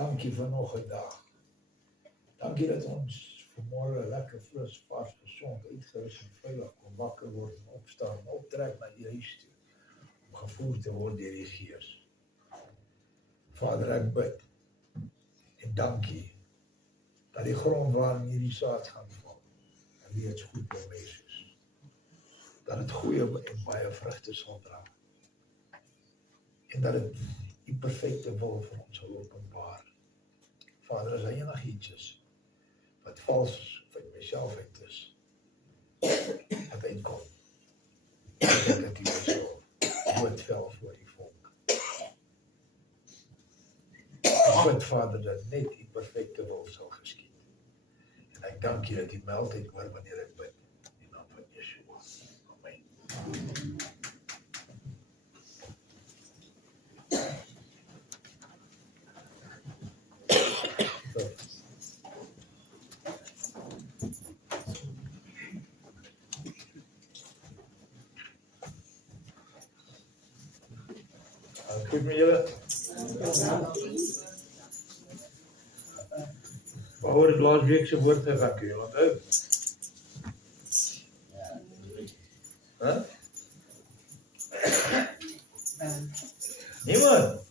Dankie vir nog 'n dag. Dankie dat ons vanmôre lekker fris, vars, gesond, uitgerus en veilig kon wakker word en opstaan en optrek na die huis toe, om gevoer te word deur die Gees. Vader, ek bid en dankie dat die grond waarin hierdie saad gaan val, reeds goed bemest is. Dat dit goeie en baie vrugte sal dra. En dat dit die perfekte wil van ons sal openbaar. Vader, as enig iets is wat vals van myself uit is, wat uitkom, dat U so doodvel voor die volk. Ek bid, Vader, dat net die perfekte wil sal geskied. En ek dank U dat U my altyd hoor wanneer ek bid, in die naam van Yeshua. Amen. Goed met julle? Waaroor het laas week se woord gegaan, kun julle onthou? Huh? Niemand?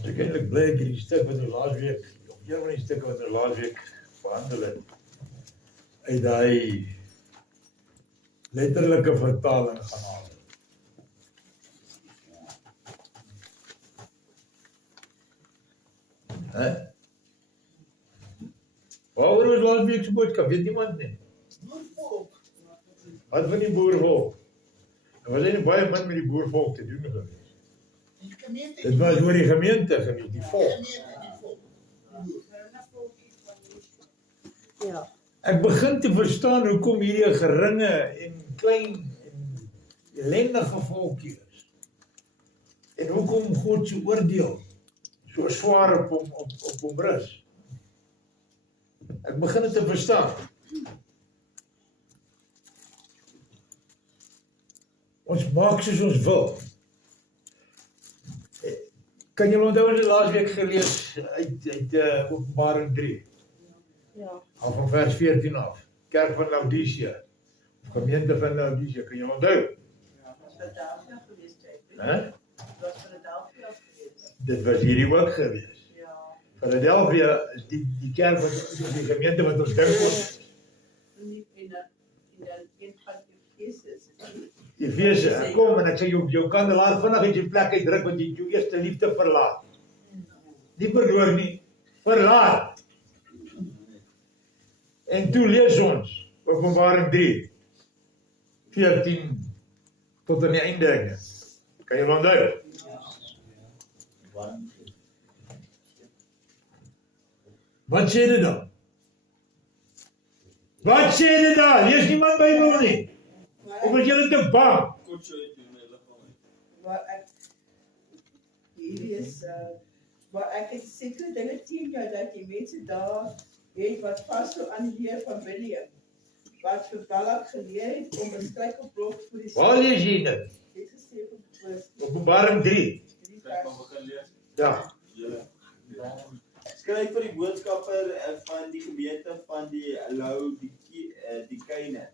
Ek is eintlik bly ek hierdie stuk wat ons laas week, of een van die stukke wat ons laas week behandel het, uit daai letterlike vertaling gaan haal. Waaroor was laas week se boodskap? Weet niemand nie? Wat van die boervolk? Er was eintlik baie min met die boervolk te doen gewees. Dit was oor die gemeente gewees, die volk. Ja. Ek begin te verstaan hoekom hierdie geringe en klein en ellendige volkie is. En hoekom God se oordeel so swaar op hom rus. Ek begin dit te verstaan. Ons maak soos ons wil. Kan jy onthou wat ons laas week gelees uit Openbaring 3? Ja. Al van vers 14 af. Kerk van Laodicea. Of gemeente van Laodicea. Kan jy onthou? Ja, was Philadelphia gewees, Hè? was Philadelphia gewees. Dit was hierdie ook gewees. Ja. Philadelphia is die kerk wat die gemeente wat ons dink ons. In een van Efesiërs. Efese, kom en ek sê jou kandelaar vinnig uit jou plek uitdruk want jy jou eerste liefde verlaat. Nie verloor nie, verlaat. En toe lees ons Openbaring 3, 14 tot aan die einde. Kan jy onthou? Wat sê dit dan? Wat sê dit dan? Lees niemand Bybel nie. Of is julle te bang? Maar hierdie is, maar ek het sekere dinge teen jou, dat die mense daar het wat vas so aan die leer van Biliam, wat vir Balak geleer het om 'n struikelblok vir die Waar lees jy dit? Dit gesê op Openbaring 3. Ja. Skryf vir die boodskapper van die gemeente van die Laodikeëne.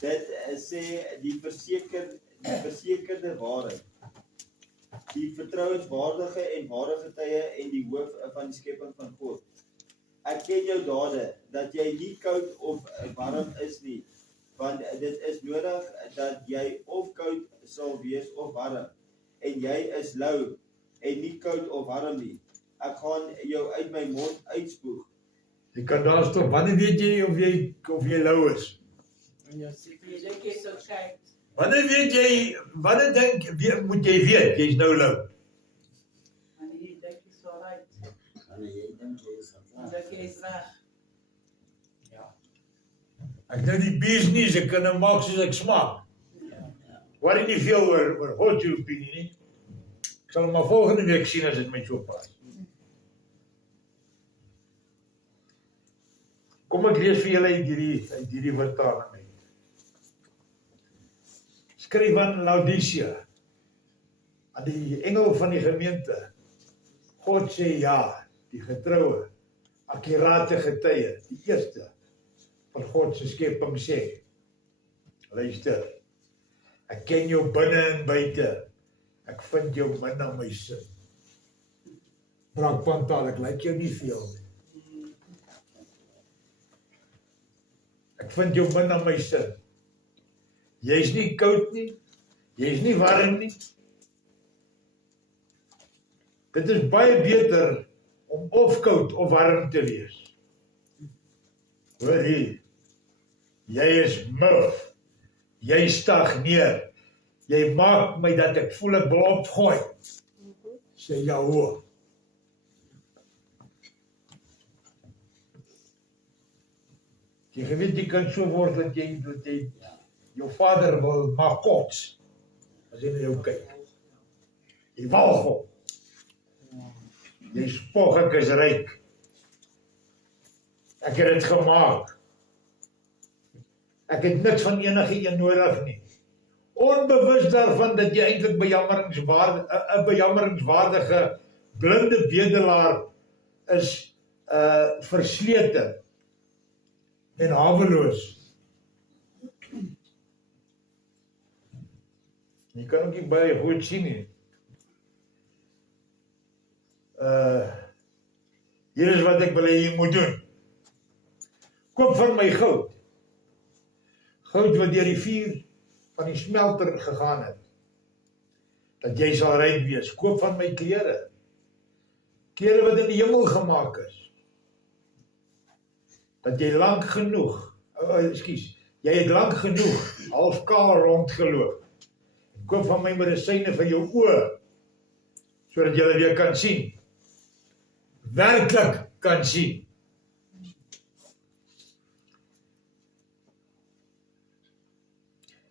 Dit sê die versekerde waarheid, die vertrouenswaardige en ware getuie en die hoof van die skepping van God. Ek ken jou dade, dat jy nie koud of warm is nie, want dit is nodig dat jy of koud sal wees of warm, en jy is lou en nie koud of warm nie. Ek gaan jou uit my mond uitspoeg. Jy kan daar stop. Wanneer weet jy of jy lou is? Wanneer weet jy, wanneer moet jy weet, jy is nou lou? Wanneer jy dink jy is wel dat jy is reg. Ek nou die business, ek kan nou maak soos ek smaak. Worry nie veel oor God se opinie nie. Ek sal hom maar volgende week sien as dit my so pas. Kom ek lees vir julle uit hierdie vertaling. Skryf aan Laodicea, aan die engel van die gemeente. God sê ja, die getroue, akkurate getuie, die eerste van God se skepping sê, luister, ek ken jou binne en buite, ek vind jou min aan my sin. Brakpantaal, ek lyk jou nie veel nie. Ek vind jou min aan my sin. Jy is nie koud nie, jy is nie warm nie. Dit is baie beter om of koud of warm te wees. Hoor hier, jy is muf, jy stagneer, jy maak my dat ek voel ek wil opgooi, sê Jahoe. Jy geweet, jy kan so word dat jy jou vader wil maar kots, as jy na jou kyk. Jy walg hom. Jy spog, ek is ryk. Ek het dit gemaak. Ek het niks van enige een nodig nie. Onbewus daarvan dat jy eintlik 'n bejammeringswaardige blinde bedelaar is, verslete en haweloos. Jy kan ook nie baie goed sien nie. Hier is wat ek wil hê jy moet doen. Koop van my goud. Goud wat deur die vuur van die smelter gegaan het. Dat jy sal ryk wees. Koop van my klere. Klere wat in die hemel gemaak is. Dat jy lank genoeg, jy het lank genoeg half kaal rondgeloop. Koop van my medisyne vir jou oë, sodat jy weer kan sien. Werklik kan sien.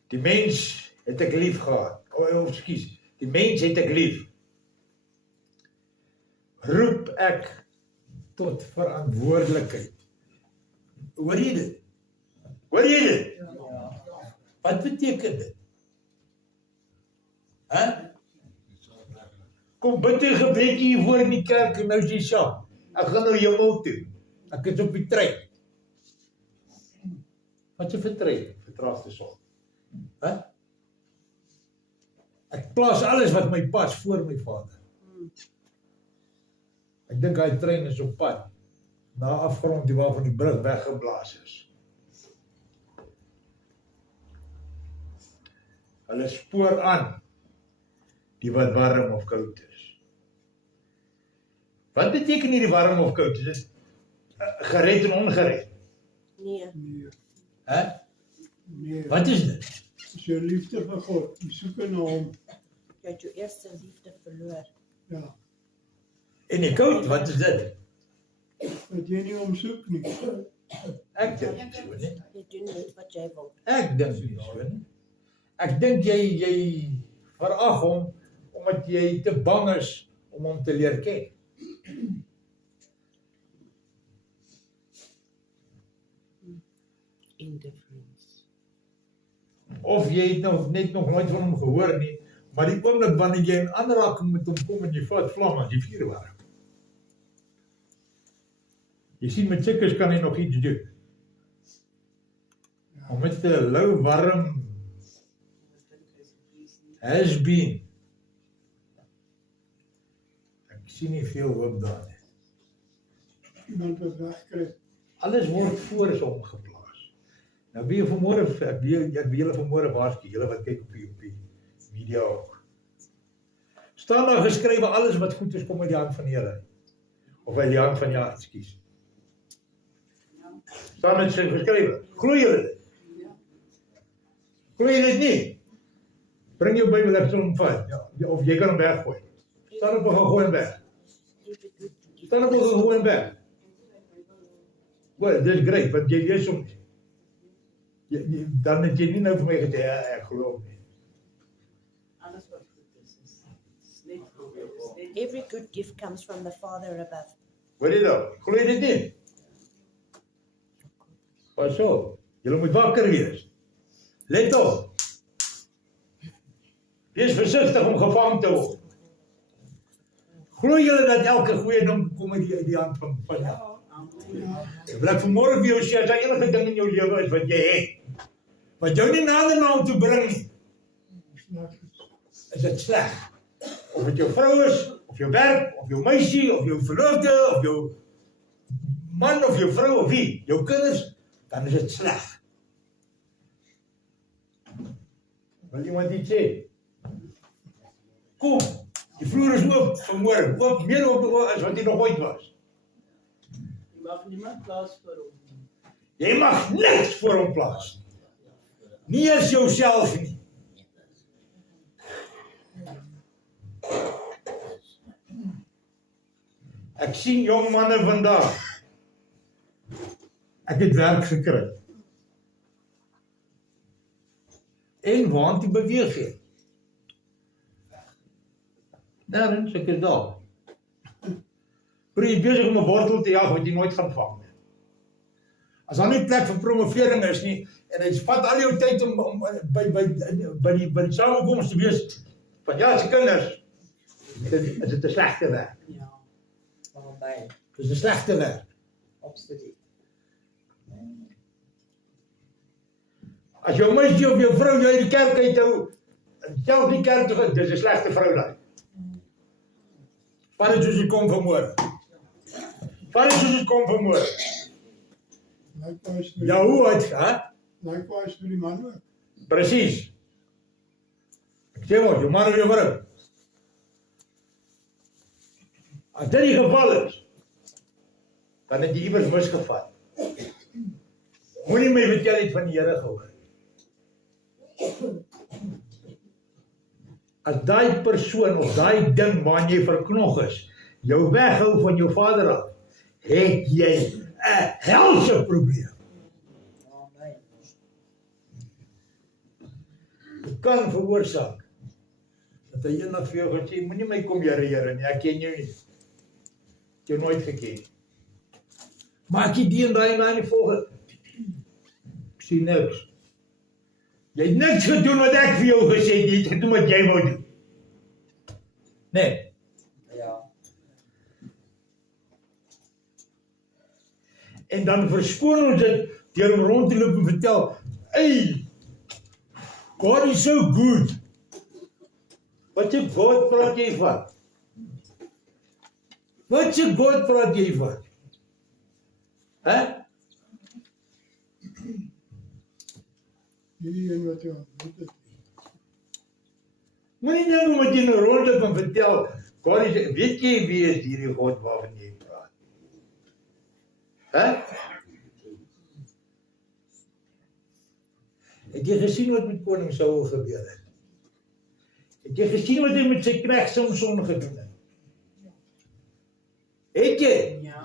Die mens het ek lief gehad. Die mens het ek lief. Roep ek tot verantwoordelikheid. Hoor jy dit? Hoor jy dit? Wat beteken dit? Kom bid jy gebedjie hier voor in die kerk en nou sê Sjaak, ek gaan nou hemel toe. Ek is op die trein. Wat is 'n trein? Vertraagde son. Ek plaas alles wat my pas voor my Vader. Ek dink hy trein is op pad na afgrond die waarvan die brug weggeblaas is. Hulle spoor aan die wat warm of koud is. Wat beteken hierdie warm of koud? Is dit gered en ongered? Nee. Nee. Wat is dit? Dis jou liefde vir God. Jy soek na hom. Jy het jou eerste liefde verloor. Ja. En die koud, wat is dit? Dat jy nie hom soek nie. Ek dink nie so nie. Jy doen net wat jy wil. Ek dink nie so nie. Ek dink jy verag hom omdat jy te bang is om hom te leer ken. Indifference. Of jy het net nog nooit van hom gehoor nie, maar die oomblik wanneer jy in aanraking met hom kom en jy vat vlam as die vuur warm. Jy sien, met chickies kan hy nog iets doen. Om met 'n lou warm has been. Ek sien nie veel hoop daar nie. Iemand wat wegkry. Alles word voor hom geplaas. Nou wie vanmôre, ek wil julle vanmôre waarsku, julle wat kyk op die media ook. Staan daar geskrywe alles wat goed is kom uit die hand van die Here. Of uit die hand van ja, ekskuus. Staan dit geskrywe. Glo julle dit? Glo jy dit nie? Bring jou Bybel, ek sal hom vat. Ja, of jy kan hom weggooi. Staan op 'n gegooi en weg. Staan op 'n gegooi en weg. Well, dis great, want jy lees hom. Dan het jy nie nou vir my gesê, ja, ek glo hom nie. Alles wat goed is net goed. Is net Every good gift comes from the Father above. Hoor jy nou? Glo jy dit nie? Pas op, julle moet wakker wees. Let op. Wees versigtig om gevang te word. Glo julle dat elke goeie ding kom uit die hand van jou? Ja, Ek wil ek vanmôre vir jou sê, as daar enige ding in jou lewe is wat jy het, wat jou nie nader na hom toe bring nie, sleg. is dit sleg. Of dit jou vrou is, of jou werk, of jou meisie, of jou verloofde, of jou man, of jou vrou, of wie, jou kinders, dan is dit sleg. Wil iemand iets sê? Kom, die vloer is oop vanmôre, oop, meer oop as wat hy nog ooit was. Jy mag niemand plaas vir hom nie. Jy mag niks voor hom plaas. Nie eers jouself nie. Ek sien jong manne vandag. Ek het werk gekry. En waantoe beweeg jy? Daarin ek is daar. Broer, jy is besig om 'n wortel te jag wat jy nooit gaan vang nie. As daar nie plek vir promovering is nie, en dit vat al jou tyd om by die samekoms te wees van jou se kinders, is dit 'n slegte werk. Ja, allebei, Dit is 'n slegte werk. absoluut. As jou meisie of jou vrou jou uit die kerk uithou, en self nie kerk toe gaan, dis 'n slegte vrou daai. Vat dit soos dit kom vanmôre. Vat dit soos dit kom vanmôre. Likewise vir Ja, hoe uit, hè? likewise vir die man ook. Presies. Ek sê maar, jou man of jou vrou. As dit die geval is, dan het jy iewers misgevat. Moenie my vertel het van die Here gehoor. As daai persoon of daai ding waarin jy verknog is, jou weghou van jou Vader af, het jy 'n helse probleem. Amen. Dit kan veroorsaak dat hy eendag vir jou gaan sê, moenie my kom Here, Here nie, ek ken jou nie. Ek jou nooit geken. Maar ek het die en daai nie volg. Ek sien niks. Jy het niks gedoen wat ek vir jou gesê het, jy het gedoen wat jy wou doen. Nee. Ja, En dan verskoon ons dit deur om rond te loop en vertel, hey, God is so good. Wat jy God praat jy van? Wat jy God praat jy van? Hè? Hierdie een wat jy ontmoet het. Moenie nou omdat jy nou rondloop en vertel, God is, weet jy wie is hierdie God waarvan jy praat? Hè? Het jy gesien wat met koning Saul gebeur het? Het jy gesien wat hy met sy knegt Samson gedoen het? Het jy? Ja,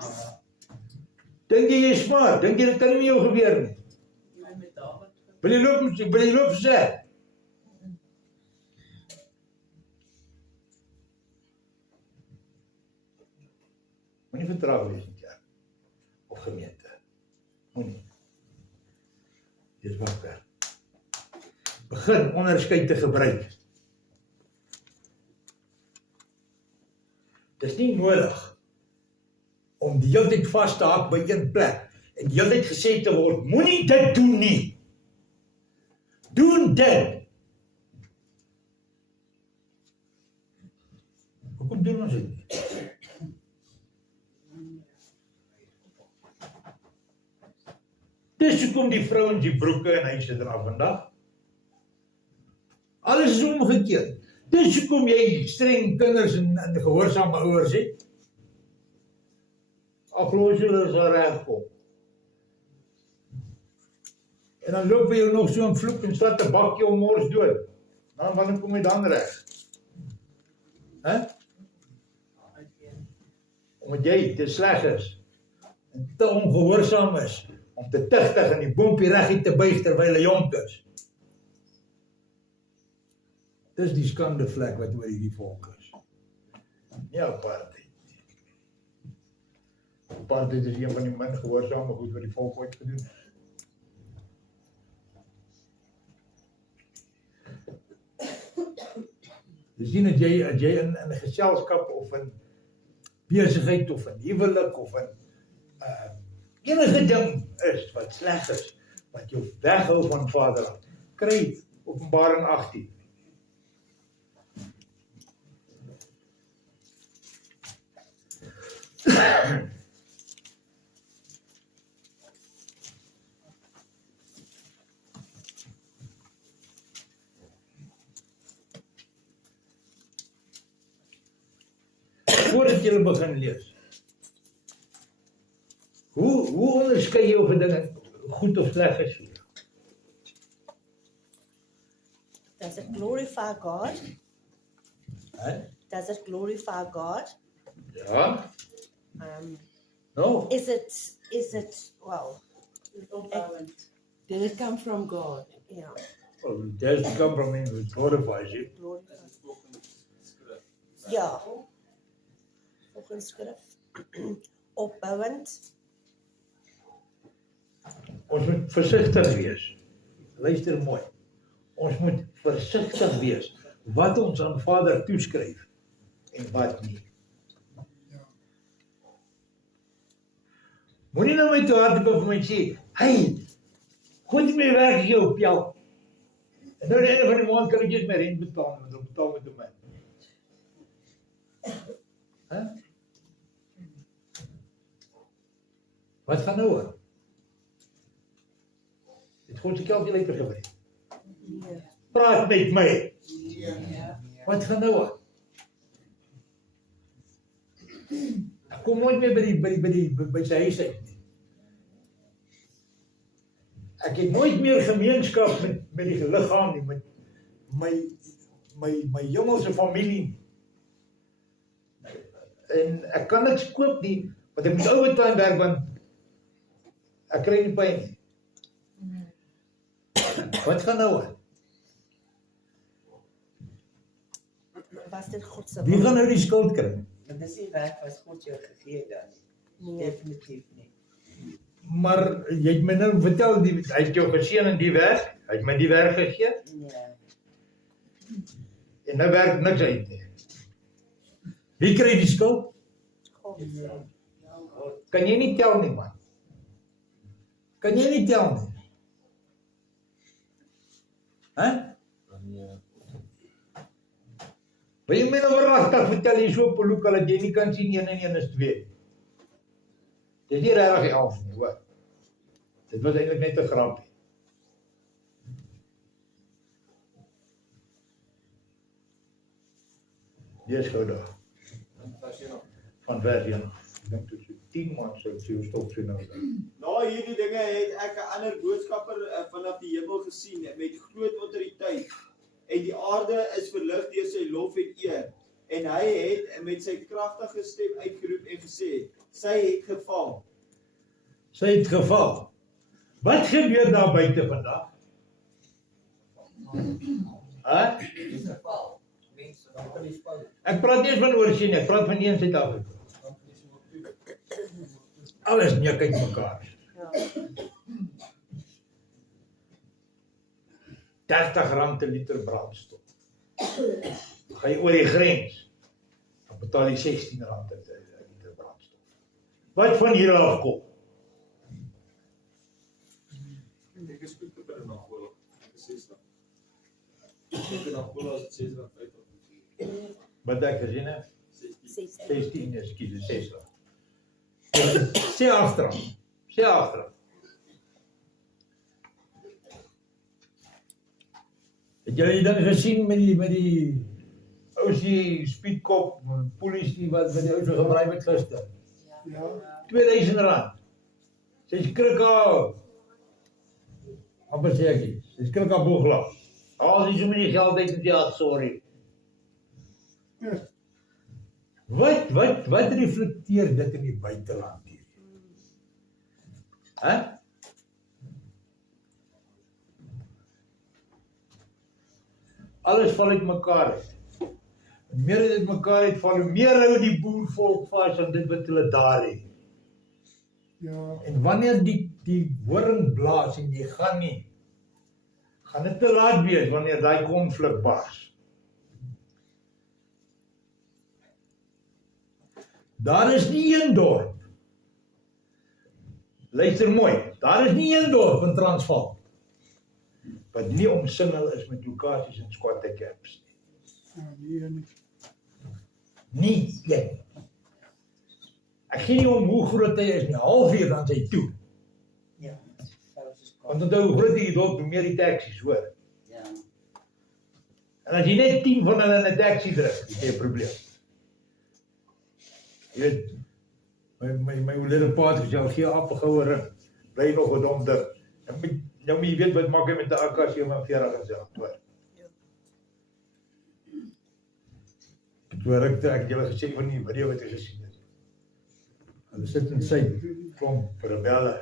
Dink jy is smart? Dink jy dit kan nie met jou gebeur nie? jy met Dawid. Wil jy loop sê? Moenie vertraag wees in kerk of gemeente. Moenie. Dis wakker. Begin onderskeid te gebruik. Dis nie nodig om die hele tyd vas te haak by een plek en die hele tyd gesê te word, moenie dit doen nie. Doen dit. Hoekom doen ons dit nie? Dis hoekom die vrouens die broeke en huise dra vandag. Alles is omgekeerd. Dis hoekom jy streng kinders en gehoorsame ouers het. Ag, los julle is daar regkom. En dan loop jy nog so 'n vloek en slat 'n bakkie om mors dood. Dan wanneer kom jy dan reg? Hè? Omdat jy te sleg is en te ongehoorsaam is om te tigtig en die bompie reguit te buig terwyl hy jonk is. Dis die skande vlek wat oor hierdie volk is. Nie apartheid. Apartheid is een van die min gehoorsame goed wat die volk ooit gedoen het. Dis nie dat jy in 'n geselskap of in besigheid of in huwelik of in enige ding is wat sleg is, wat jou weghou van Vaderland. Kry Openbaring 18. Voordat jy begin lees. Hoe onderskei jy of 'n ding goed of sleg is vir jou? Does it glorify God? Hè? Does it glorify God? Ja? No. Is it, well, Opbouwend. did it come from God? Yeah, Well, it has to come from him who glorifies you. glorify. Dit is volgens skrif. Ja, volgens skrif. Opbouwend. Ons moet versigtig wees. Luister mooi. Ons moet versigtig wees wat ons aan Vader toeskryf en wat nie. Moenie nou my te hard op my sê, hey, goed my werk jou op jou. En nou die einde van die maand kan ek net my rent betaal, want ek betaal met my. Huh? Wat gaan nou aan? Het God se geld nie lekker gebring. Nee. Praat met my. Wat gaan nou aan? Ek kom nooit meer by sy huis uit nie. Ek het nooit meer gemeenskap met die liggaam nie, met my hemelse familie nie. En ek kan niks koop nie, want ek moet overtime werk, want ek kry nie pyn nie. Wat gaan nou aan? Was dit God se Wie gaan nou die skuld kry? Maar dis nie werk wat God jou gegee het dan nie. Nee. Definitief nie. Maar jy het my nou vertel, hy het jou geseën in die werk, hy het my die werk gegee, Nee. en nou werk niks uit nie. Wie kry die skuld? God. Kan jy nie tel nie, man. Kan jy nie tel nie. Hè? Wil jy my nou verragtig vertel jy so op 'n look al dat jy nie kan sien 1 en 1 is 2? Dit is nie regtig 11 nie, hoor. Dit was eintlik net 'n grapie. Lees gou daar. Van vers 1. Ek dink dit is 10 maande sou jy stop sien nou. Na hierdie dinge het ek 'n ander boodskapper vanaf die hemel gesien met groot autoriteit. En die aarde is verlig deur sy lof en eer. En hy het met sy kragtige stem uitgeroep en gesê, sy het geval. Sy het geval. Wat gebeur daar buite vandag? Hè? Ek praat nie eens van oorsee nie, ek praat van hier in Suid-Afrika. Alles neek uit mekaar. Ja. R30 per liter brandstof. Ga jy oor die grens, dan betaal jy R16 per liter brandstof. Wat van hier af kom? Ek is goed by in Angola. Ek is 60. Ek in Angola is 60. Wat ek gesien het? 16. 16, ekskuus, 60. Sê afstraf. Sê afstraf. Het jy dan gesien met die ousie speedkop polisie wat die ou so gebruik het gister? Ja. R2000. Sy's krikkel. Amper sê ek nie. Sy's krikkel boegla. Al die so met die geld uit die ag, sorry. Ja. Wat reflekteer dit in die buiteland hier? Hè? Alles val uit mekaar uit. En meer as dit mekaar uitval, hoe meer hou die boervolk vas aan dit wat hulle daar het. Ja. En wanneer die horing blaas en jy gaan nie, gaan dit te laat wees wanneer daai konflik bars. Daar is nie een dorp. Luister mooi, daar is nie een dorp in Transvaal wat nie omsingel is met lokasies en squatter camps nie. Ja, nee, Nie een. Ek gee nie om hoe groot hy is nie, halfuur dan sy toe. Ja, fout is Want onthou hoe groot die dorp, hoe meer die taxi's, hoor. Ja. En as jy net 10 van hulle in 'n taxi druk, het jy 'n probleem. Jy weet, my oulede pa het gesê, gee afgehoue ring, bly nog 'n dom ding. Nou moet jy weet wat maak hy met 'n AK-47 in sy hand, hoor. Toe ek het julle gesê van die video wat jy gesien het. Hulle sit in sy klomp rebelle.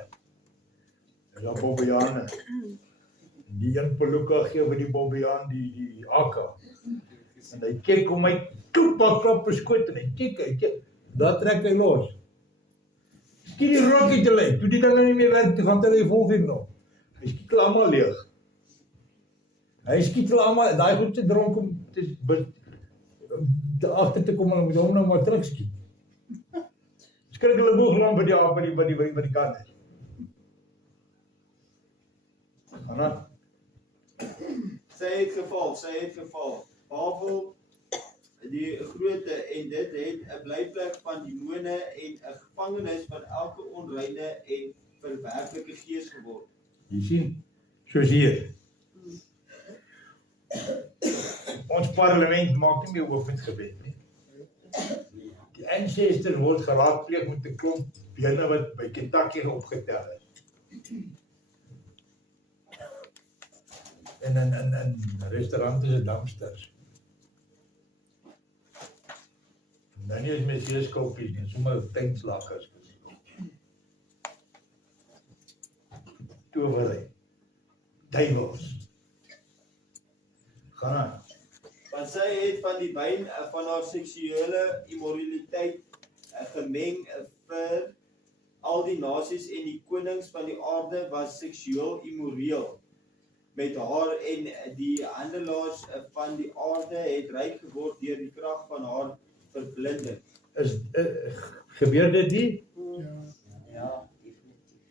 En dan Bobbejane. Die een Peluka gee vir die Bobbejaan die AK. En hy kyk hoe my klop beskoot en hy kyk, daar trek hy los. Skiet die rokkie te lê, toe die dinge nie meer werk, toe gaan hy volgende nog. Hy skiet hulle almal leeg. Hy skiet hulle almal, daai goed te dronk om agter te kom en met hom nou maar terug skiet. Skrik hulle boeglam by die kant is. Anna? Sy het geval. Pavel, die grootte en dit het 'n blyplek van demone en 'n gevangenis van elke onreine en verwerplike gees geword. Jy sien, soos hier. Ons parlement maak nie meer hoofdgebed nie. Die ancestors word geraadpleeg met 'n klomp bene wat by Kentucky opgetel is. En in restaurante is dumpsters. Dan nie is met seeskoupies nie, sommer tuinslakkers. Towery. Duivels. Gaan aan. Want sy het van die wyn van haar seksuele immoraliteit gemeng vir al die nasies en die konings van die aarde was seksueel immoreel met haar en die handelaars van die aarde het ryk geword deur die krag van haar verblinding. Gebeur dit nie? ja, Ja, definitief.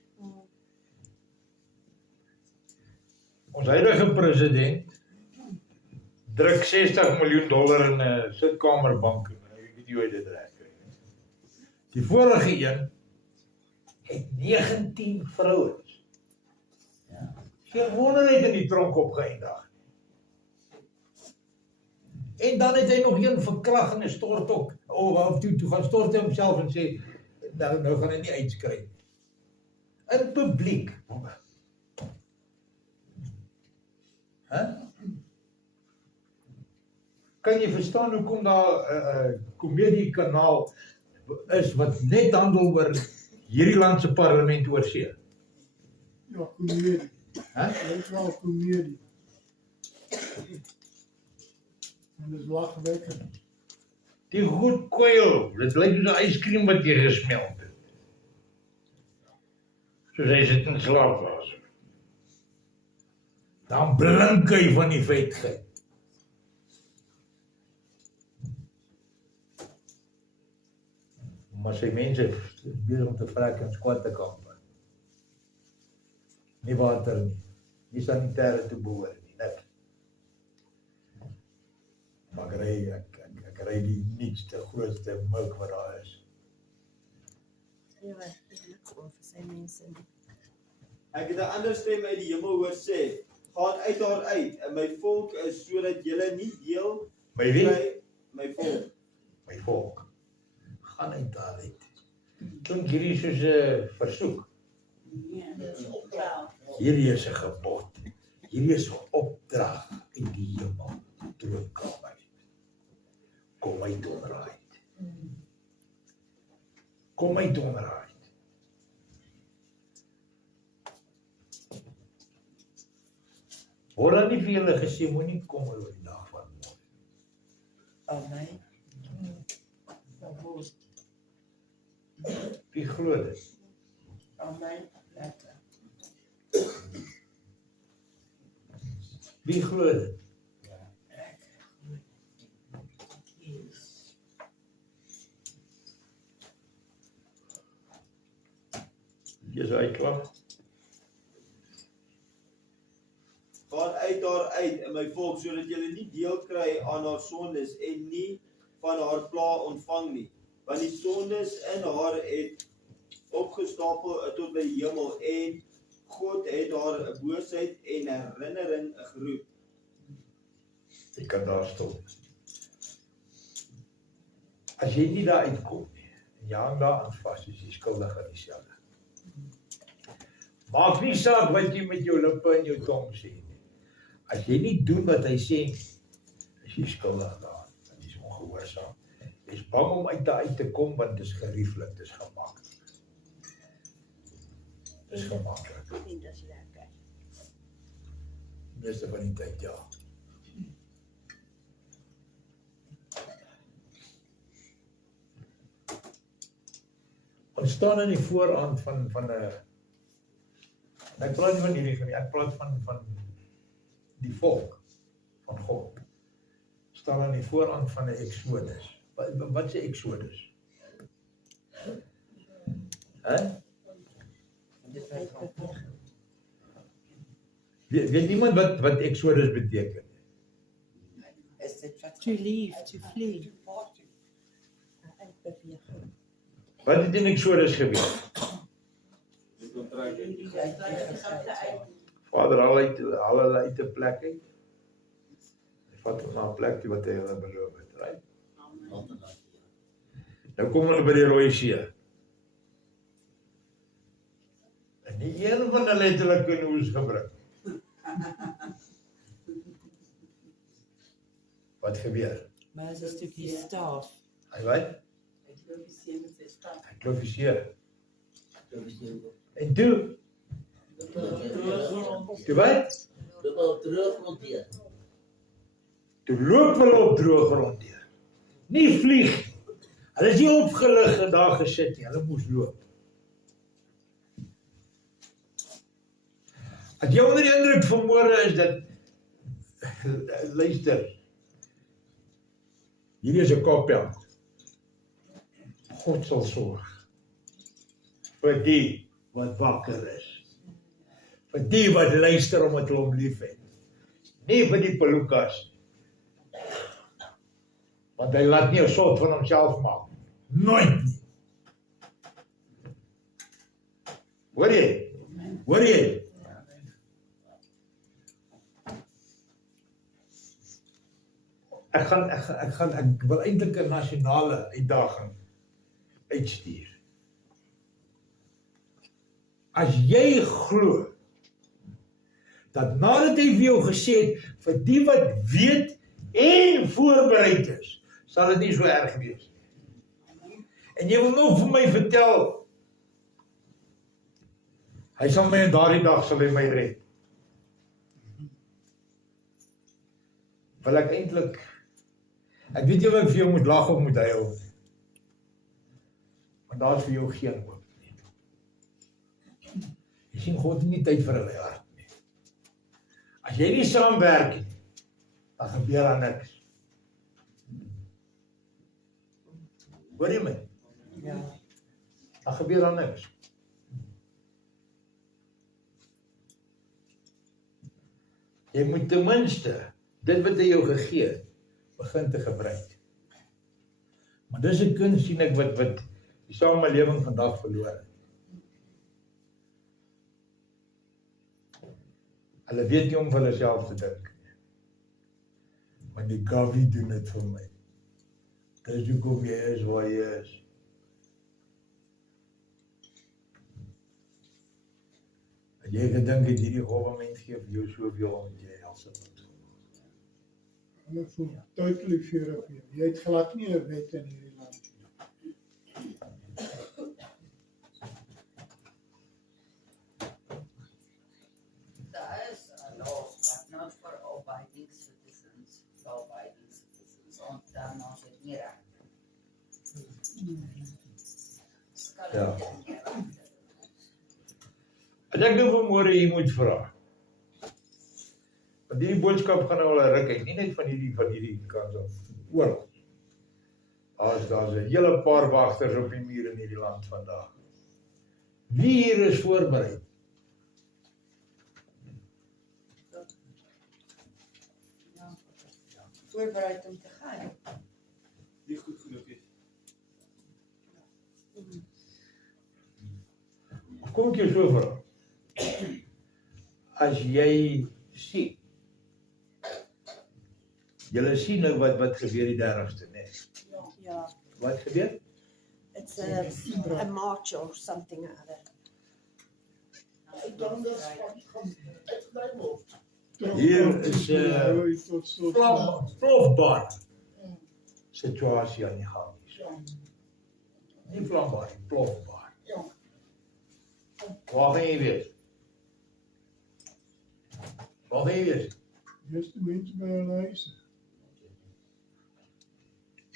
Ons huidige president druk $60 miljoen in 'n sitkamerbank. Ek weet nie hoe hy dit reg kry nie. Die vorige een het 19 vrouens. Ja. Geen wonder hy het in die tronk opgeëindig. En dan het hy nog een verkrag en 'n stort ook. Of toe gaan stort hy homself en sê nou gaan hy nie uitskry nie. In publiek. Kan jy verstaan hoekom daar 'n komediekanaal is wat net handel oor hierdie land se parlement oor see? ja, komedie. Hè? Dit is wel komedie. En dit is lachwekkend. Die goed kwyl, dit lyk soos 'n yskriem wat jy gesmelt het. Soos hy sit in slaap was. Dan blink hy van die vetgeit. Maar sy mense is besig om te vrek en squat te kampe. Nie water nie, nie sanitêre te behoor nie, net. Maar ek ry die nuutste, grootste milk wat daar is. Ja, dit is niks oor vir sy mense nie. Ek het 'n ander stem uit die hemel hoor sê, gaan uit haar uit, en my volk is sodat julle nie deel My wie? kry, my volk. My volk. Gaan uit daar uit. Klink hierdie soos 'n versoek. Nee, dit is opdrag. Hierdie is 'n gebod. Hierdie is 'n opdrag in die hemel. Troonkamer. Kom uit onderuit. Kom uit onderuit. Word dan nie vir julle gesê, moenie kom oor die dag van môre. Amen. Wie glo dit? Amen. Lekker. Wie glo dit? Yes. Jy is uitklaar. Gaan uit daar uit in my volk, sodat julle nie deel kry aan haar sondes en nie van haar pla ontvang nie. Want die sondes in haar het opgestapel tot by die hemel en God het haar boosheid en herinnering geroep. Jy kan daar stop. As jy nie daar uitkom nie, en jy hang daar aan vas, is jy skuldig aan dieselfde. Maak nie saak wat jy met jou lippe en jou tong sê nie. As jy nie doen wat hy sê nie, is jy skuldig daar. Dit is ongehoorsaam. Jy is bang om uit te kom, want dit is gerieflik, dit is gemaklik. Dit is gemaklik. En dat is lekker. Meeste van die tyd, ja. Ons staan in die voorhand van 'n, ek praat nie van hierdie nie, ek praat van die volk van God. Staan aan die voorhand van 'n Exodus. Wat is 'n Exodus? Weet niemand wat Exodus beteken? Is dit wat To leave, to flee. Uitbeweging. Wat het in Exodus gebeur? Dit onttrek het. Vader haal hulle uit 'n plek uit. Hy vat hulle na 'n plek toe wat hy hulle beloof het, right? Nou kom hulle by die Rooi See. En nie een van hulle het hulle kanoes gebring. Wat gebeur? Moses took his staff. Hy wat? Hy klofiseer. En toe? Toe wat? Toe loop hulle op droë grond deur. Nie vlieg. Hulle is nie opgelig en daar gesit nie, hulle moes loop. As jy onder die indruk vanmôre is dat, luister, hierdie is 'n kopel. God sal sorg vir die wat wakker is. Vir die wat luister omdat hulle hom lief het. Nie vir die pelukas. Want hy laat nie 'n sot van homself maak. Nooit nie. Hoor jy? Hoor jy? Ek wil eintlik 'n nasionale uitdaging uitstuur. As jy glo dat nadat hy vir jou gesê het vir die wat weet en voorbereid is, sal dit nie so erg wees nie. En jy wil nog vir my vertel, hy sal my in daardie dag sal hy my red. Wil ek eintlik, ek weet nie of ek vir jou moet lag of moet huil nie. Want daar is vir jou geen hoop nie. Jy sien God het nie tyd vir hulle hart nie. As jy nie saamwerk nie, dan gebeur daar niks. Hoor jy my? Ja. Dan gebeur daar niks. Jy moet ten minste dit wat hy jou gegee het, begin te gebruik. Maar dis 'n kuns sien ek wat die samelewing vandag verloor het. Hulle weet nie om vir hulle self te dink nie. Maar die Gavi doen dit vir my. Dis hoekom jy is waar jy is. En jy gedink het hierdie government gee vir jou soveel om jy else moet. Hulle voel totally vir jou. Jy het glad nie 'n wet in hierdie land. There is a law, but not for abiding citizens, law-abiding citizens. Want dan als het niet raakt. Ja. As ek nou vanmôre hier moet vra. Want hierdie boodskap gaan nou al 'n ruk uit, nie net van hierdie kant af, oral. Daar's 'n hele paar wagters op die muur in hierdie land vandag. Wie hier is voorbereid? Ja. Voorbereid om te gaan. Nie goed genoeg is. Kom ek jou so vra. As jy sien, julle sien nou wat gebeur die 30ste, né? Yeah, Wat gebeur? it's a march or something or other. Hier is tot plofbare situasie aan die gang. Nie vlambaar, nie, plofbaar. Waar gaan jy wees? Waar gaan jy wees? Eerste mense by hulle huise.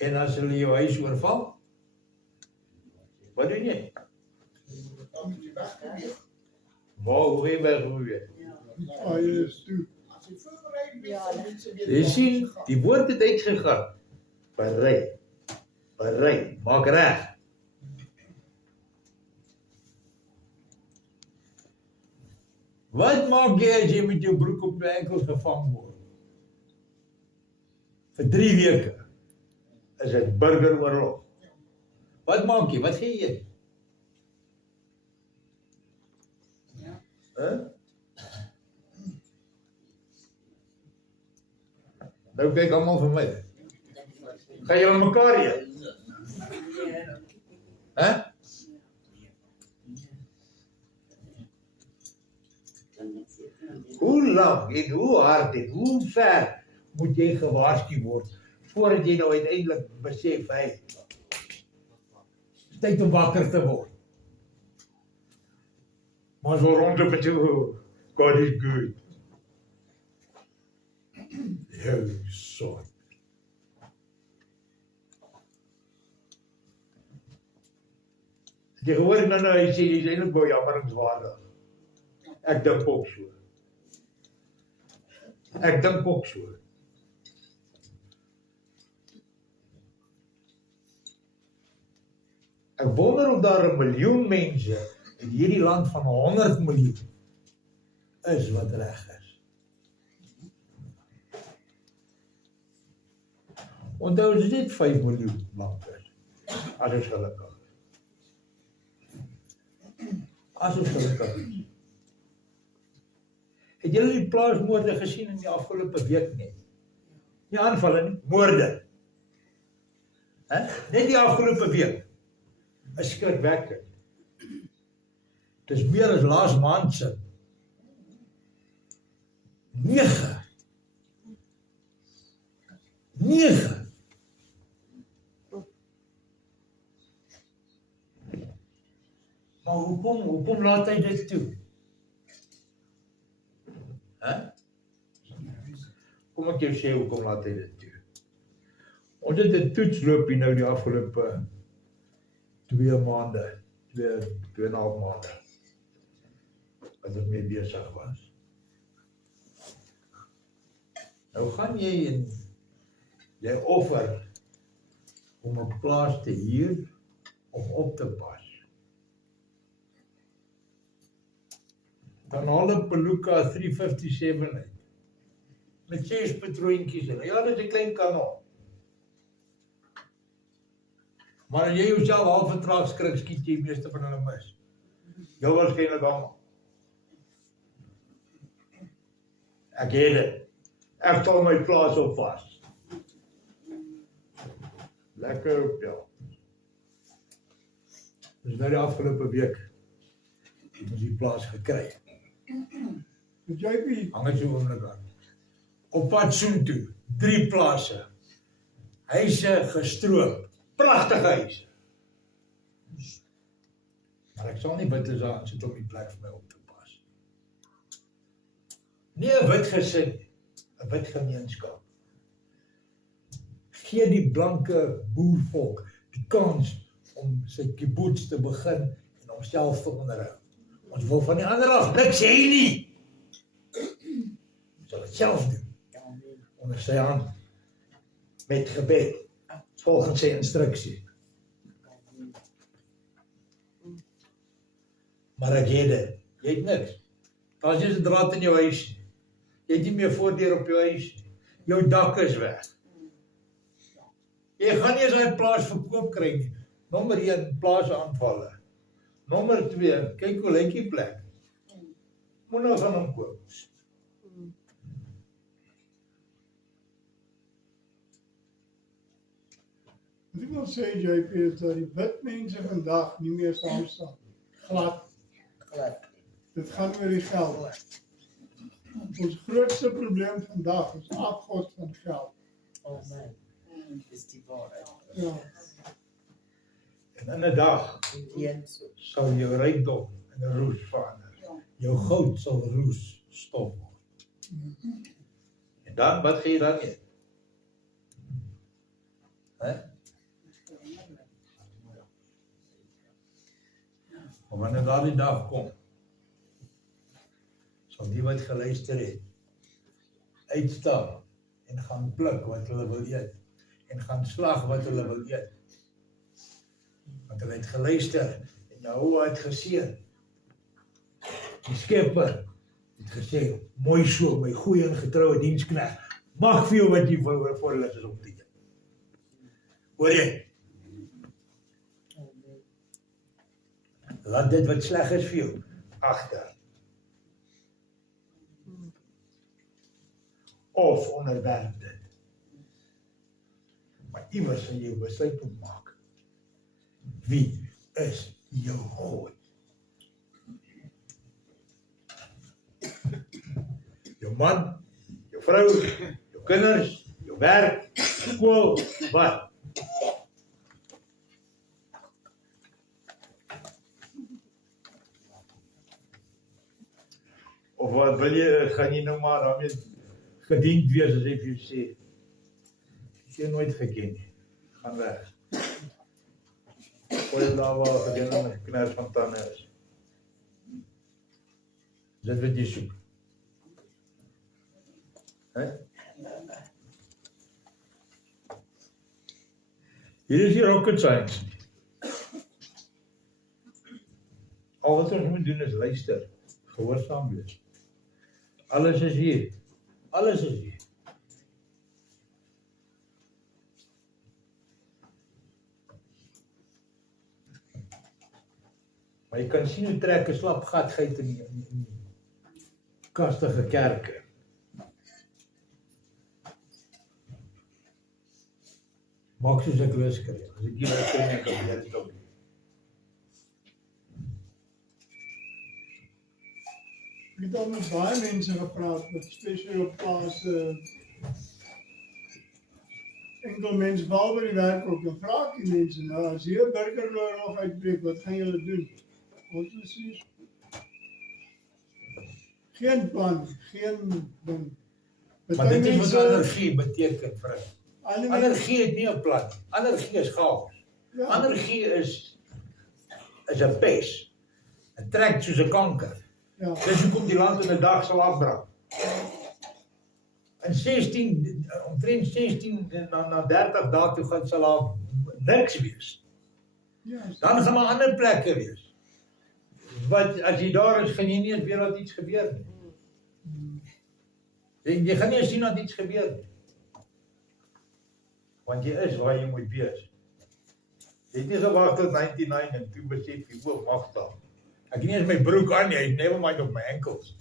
En as hulle jou huis oorval? Wat doen jy? Waar, hoe gaan jy wegbeweeg? Paai is toe. Jy sien, die woord het uitgegaan. Berei, maak reg. Wat maak jy as jy met jou broek op jou enkels gevang word? Vir 3 weke is dit burgeroorlog. Wat maak jy? Wat gee jy? Nou kyk almal vir my. Gaan julle mekaar eet? Hoe lang en hoe hard en hoe ver moet jy gewaarsku word voordat jy nou uiteindelik besef hy is tyd om wakker te word. Maar so rondom met jou, God is good. Jou son. Jy hoor nou hy sê jy is eintlik baie jammeringswaardig. Ek dink ook so. Ek wonder of daar 1 miljoen mense in hierdie land van 100 miljoen is wat reg is. Onthou as dit 5 miljoen land is, as ons gelukkig is. Het julle die plaasmoorde gesien in die afgelope week nie? Nie aanvalle nie, moorde. Net die afgelope week. Is skrikwekkend. Dis meer as laas maand se 9. Maar hoekom laat hy dit toe? Kom ek jou sê hoekom laat hy dit toe? Ons het 'n toets loop hier nou die afgelope 2 maande, 2,5 maande, wat ek mee besig was. Nou gaan jy en jy offer om 'n plaas te huur of op te pas. Dan haal 'n Peluka 357 uit, met 6 patroontjies in. Ja, dit is 'n klein kanon. Maar as jy jouself half vertraag skrik, skiet jy meeste van hulle mis. Jou waarskynlik almal. Ek het dit. Ek sal my plaas op vas. Lekker op jou. Dis nou die afgelope week het ons die plaas gekry. Het jy wie? Hang het so oomblik aan. Op pad soontoe, 3 plase. Huise gestroop. Pragtige huise. Maar ek sal nie bid as daar sit om die plek vir my op te pas. Nie 'n wit gesin, 'n wit gemeenskap. Gee die blanke boervolk die kans om sy kibbutz te begin en homself te onderhou. Ons wil van die ander af niks hê nie. Ons sal dit self doen. Onder sy hand. Met gebed. Volgens sy instruksie. Maar ek het dit. Jy het niks. Daar's nie 'n draad in jou huis nie. Jy het nie meer voordeur op jou huis nie. Jou dak is weg. Jy gaan nie eens daai plaas verkoop kry nie. Nommer 1, plaasaanvalle. Nommer 2, kyk hoe lyk die plek. Moet nou gaan hom koop. Wat ek wil sê, JP, is dat die wit mense vandag nie meer saamstaan. Glad. Dit gaan oor die geld. Ons grootste probleem vandag is afgod van geld. Dis die waarheid. Ja. En in 'n dag sal jou rykdom in 'n roes verander. Jou goud sal roes stof word. En dan, wat gaan jy dan eet? Maar wanneer daardie dag kom, sal die wat geluister het, uitstaan en gaan pluk wat hulle wil eet en gaan slag wat hulle wil eet. Want hulle het geluister en Jehovah het geseën. Die Skepper het gesê, mooi so, my goeie en getroue diensknegt, mag vir jou wat jy voor hulle is om te eet. Hoor jy? Laat dit wat sleg is vir jou agter. Of onderwerp dit. Maar iewers sal jy besluit moet maak. Wie is jou God? Jou man, jou vrou, jou kinders, jou werk, skool, wat? Of wat wil jy, gaan jy nou maar daarmee gediend wees as ek vir jou sê, is jy nooit geken nie, gaan weg. Gooi daar waar gedien met kners van tande is. Dit wat jy soek. Hier is die rocket science. Al wat ons moet doen is luister, gehoorsaam wees. Alles is hier. Alles is hier. Maar jy kan sien hoe trek 'n slap gat geit in die kastige kerke. Maak soos ek lus kry. As ek hier wat kry, ek kan weer dit op. Ek het al met baie mense gepraat, met spesiaal op plase, enkel mens bal by die werk ook, dan vraag die mense, nou, as hier 'n burgeroorlog uitbreek, wat gaan julle doen? Ons is geen plan, geen ding. Maar dit is wat anargie beteken, vriend. Anargie Anargie het nie 'n plan. Anargie is chaos. ja, Anargie is 'n pes. Het trek soos 'n kanker. ja, Dis hoekom die land in 'n dag sal afbrand. In 16, omtrent 16 na 30 dae toe gaan sal daar niks wees. ja, Dan gaan daar ander plekke wees. Wat as jy daar is, gaan jy nie eens weer dat iets gebeur nie. Jy gaan nie eens sien dat iets gebeur nie. Want jy is waar jy moet wees. Jy het nie gewag tot 99 en toe besef jy, o, mag staan. Ek het nie eens my broek aan nie, never mind op my enkels.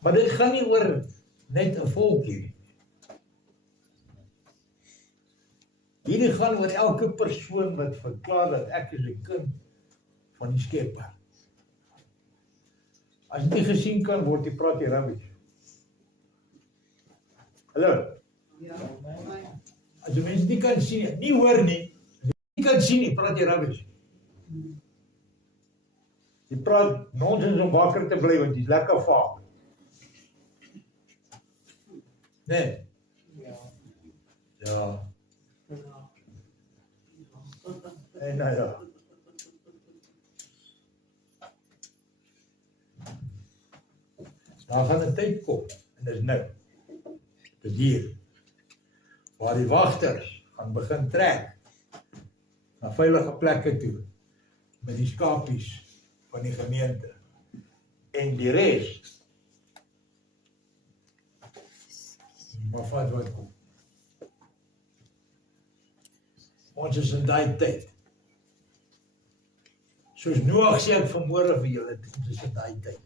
Maar dit gaan nie oor net 'n volkie nie. Hierdie gaan oor elke persoon wat verklaar dat ek is 'n kind van die Skepper. As jy nie gesien kan word, jy praat jy rubbish. Hallo? Ja. As jy mense nie kan sien, nie hoor nie, as jy nie kan sien nie, praat jy rubbish. Jy praat nonsens om wakker te bly, want jy's lekker vaak. Nee. Ja. En nou ja. Daar gaan 'n tyd kom, en dis nou. Dis hier. waar die wagters gaan begin trek na veilige plekke toe met die skapies van die gemeente. En die res maar vat wat kom. Ons is in daai tyd. Soos Noag sê ek vanmôre vir julle, ons is in daai tyd.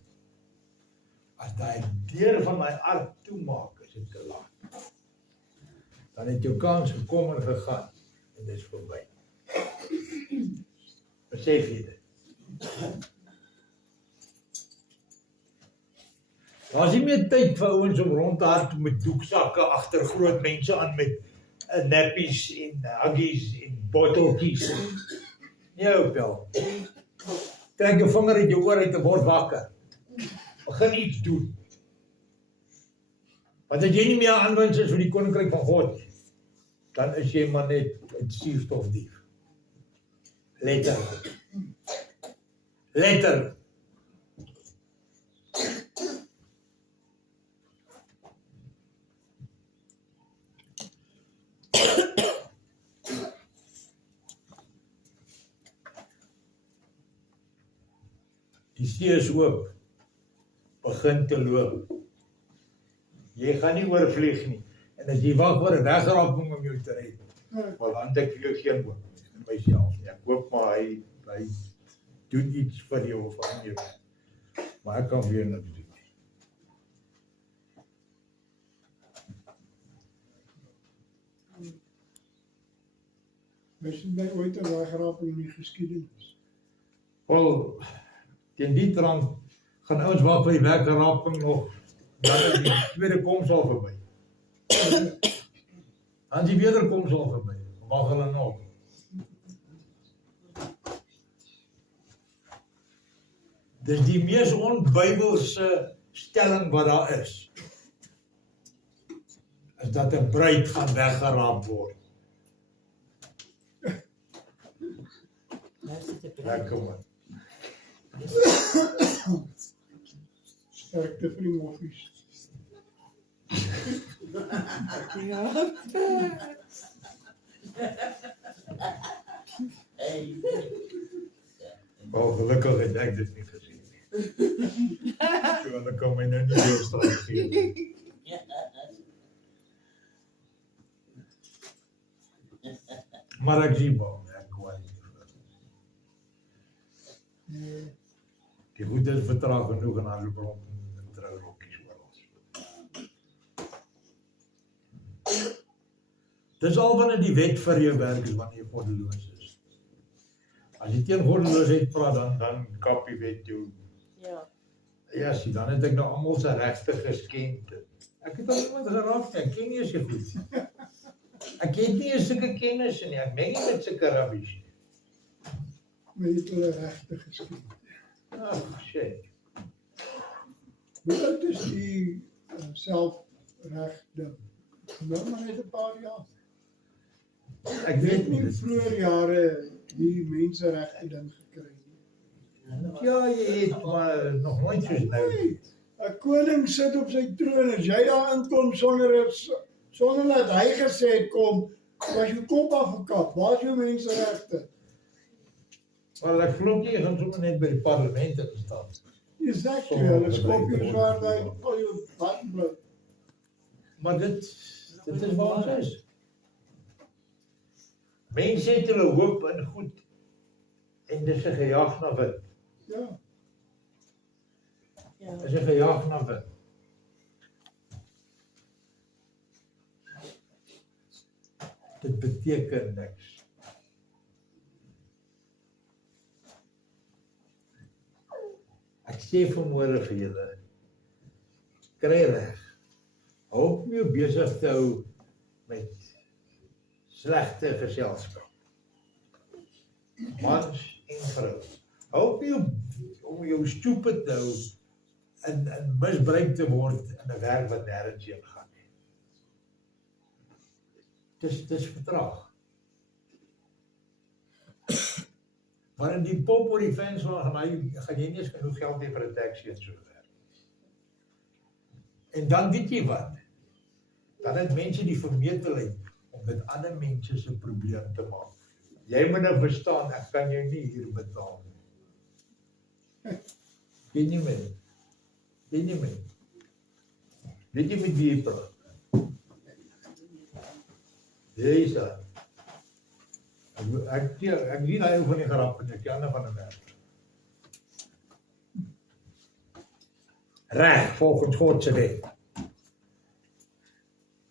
As daai deur van my ark toemaak, is dit te laat. Dan het jou kans gekom en gegaan, en dit is verby. Besef jy dit? Daar is nie meer tyd vir ouens om rond te hardloop met doeksakke agter groot mense aan met nappies en huggies en botteltjies. Nee, opel. Trek jou vinger uit jou oor uit en word wakker. Begin iets doen. Want as jy nie meer aanwins is vir die koninkryk van God, dan is jy maar net 'n suurstofdief. Letterlik. Letterlik. Die see is oop, begin te loop. Jy gaan nie oorvlieg nie. En as jy wag vir 'n wegraping om jou te red, wel dan ek vir jou geen hoop in myself nie. Ek hoop maar hy doen iets vir jou of aan jou. Maar ek kan weer niks doen nie. Is dit ooit 'n wegraping in die geskiedenis? Wel, teen die trant gaan ouens wag vir die wegraping nog, dan is die tweede koms al verby. Dan die wederkoms al verby. Wag hulle nog. Dis die mees onbybelse stelling wat daar is dat 'n bruid gaan weggeraap word. Lekker man. Sterkte vir die moffies. Oh, gelukkig het ek dit nie gesien nie. So, dan kan my nou nie weer straf gee nie. Maar ek sien bang, ek kwai nie. Die goed is vertraag genoeg en dan loop rond in trourokkies oral. Dis al wanneer die wet vir jou werk is wanneer jy goddeloos is. As jy teen goddeloosheid praat, dan kap die wet jou. Ja. Ja, sien, dan het ek nou almal se regte geskend. Ek het al iemand geraak, ek ken nie so goed. Ek het nie sulke kennis nie, ek meng nie met sulke rubbish nie. Maar jy het hulle regte geskend. Ag, shit. Hoe oud is die selfreg ding? Nou maar net 'n paar jaar. Ek weet nie. Nie vroeër jare die menseregte ding gekry nie. Ja, jy het maar nog nooit soos nou. 'n Koning sit op sy troon, as jy daar inkom sonder dat hy gesê het kom, was jou kop afgekap. Waar is jou menseregte? Wel, ek glo nie, jy gaan sommer net by die parlement staan. Exactly, hulle skop jou zwaar by al jou bandbloed. Maar dit is waar ons is. Mense het hulle hoop in goed en dis 'n gejaag na win. Ja, Dis 'n gejaag na win. Dit beteken niks. Ek sê vanmôre vir julle, kry reg. Hou op om jou besig te hou met slegte geselskap. Mans en vrouens. Hou op om jou stupid te hou en misbruik te word in 'n werk wat nêrens heen gaan nie. Dis vertraag. Maar in die pop oor die fans gaan jy nie eens genoeg geld hê vir 'n taxi en so werk. En dan weet jy wat? Dan het mense die vermetelheid om met ander mense se probleem te maak. Jy moet nou verstaan, ek kan jou nie hier betaal nie. Weet nie my. Weet nie my. Weet jy met wie jy praat? Jy is daar. Ek weet hy van die grap en ek die ander van die werk. Reg, volgens God se wet.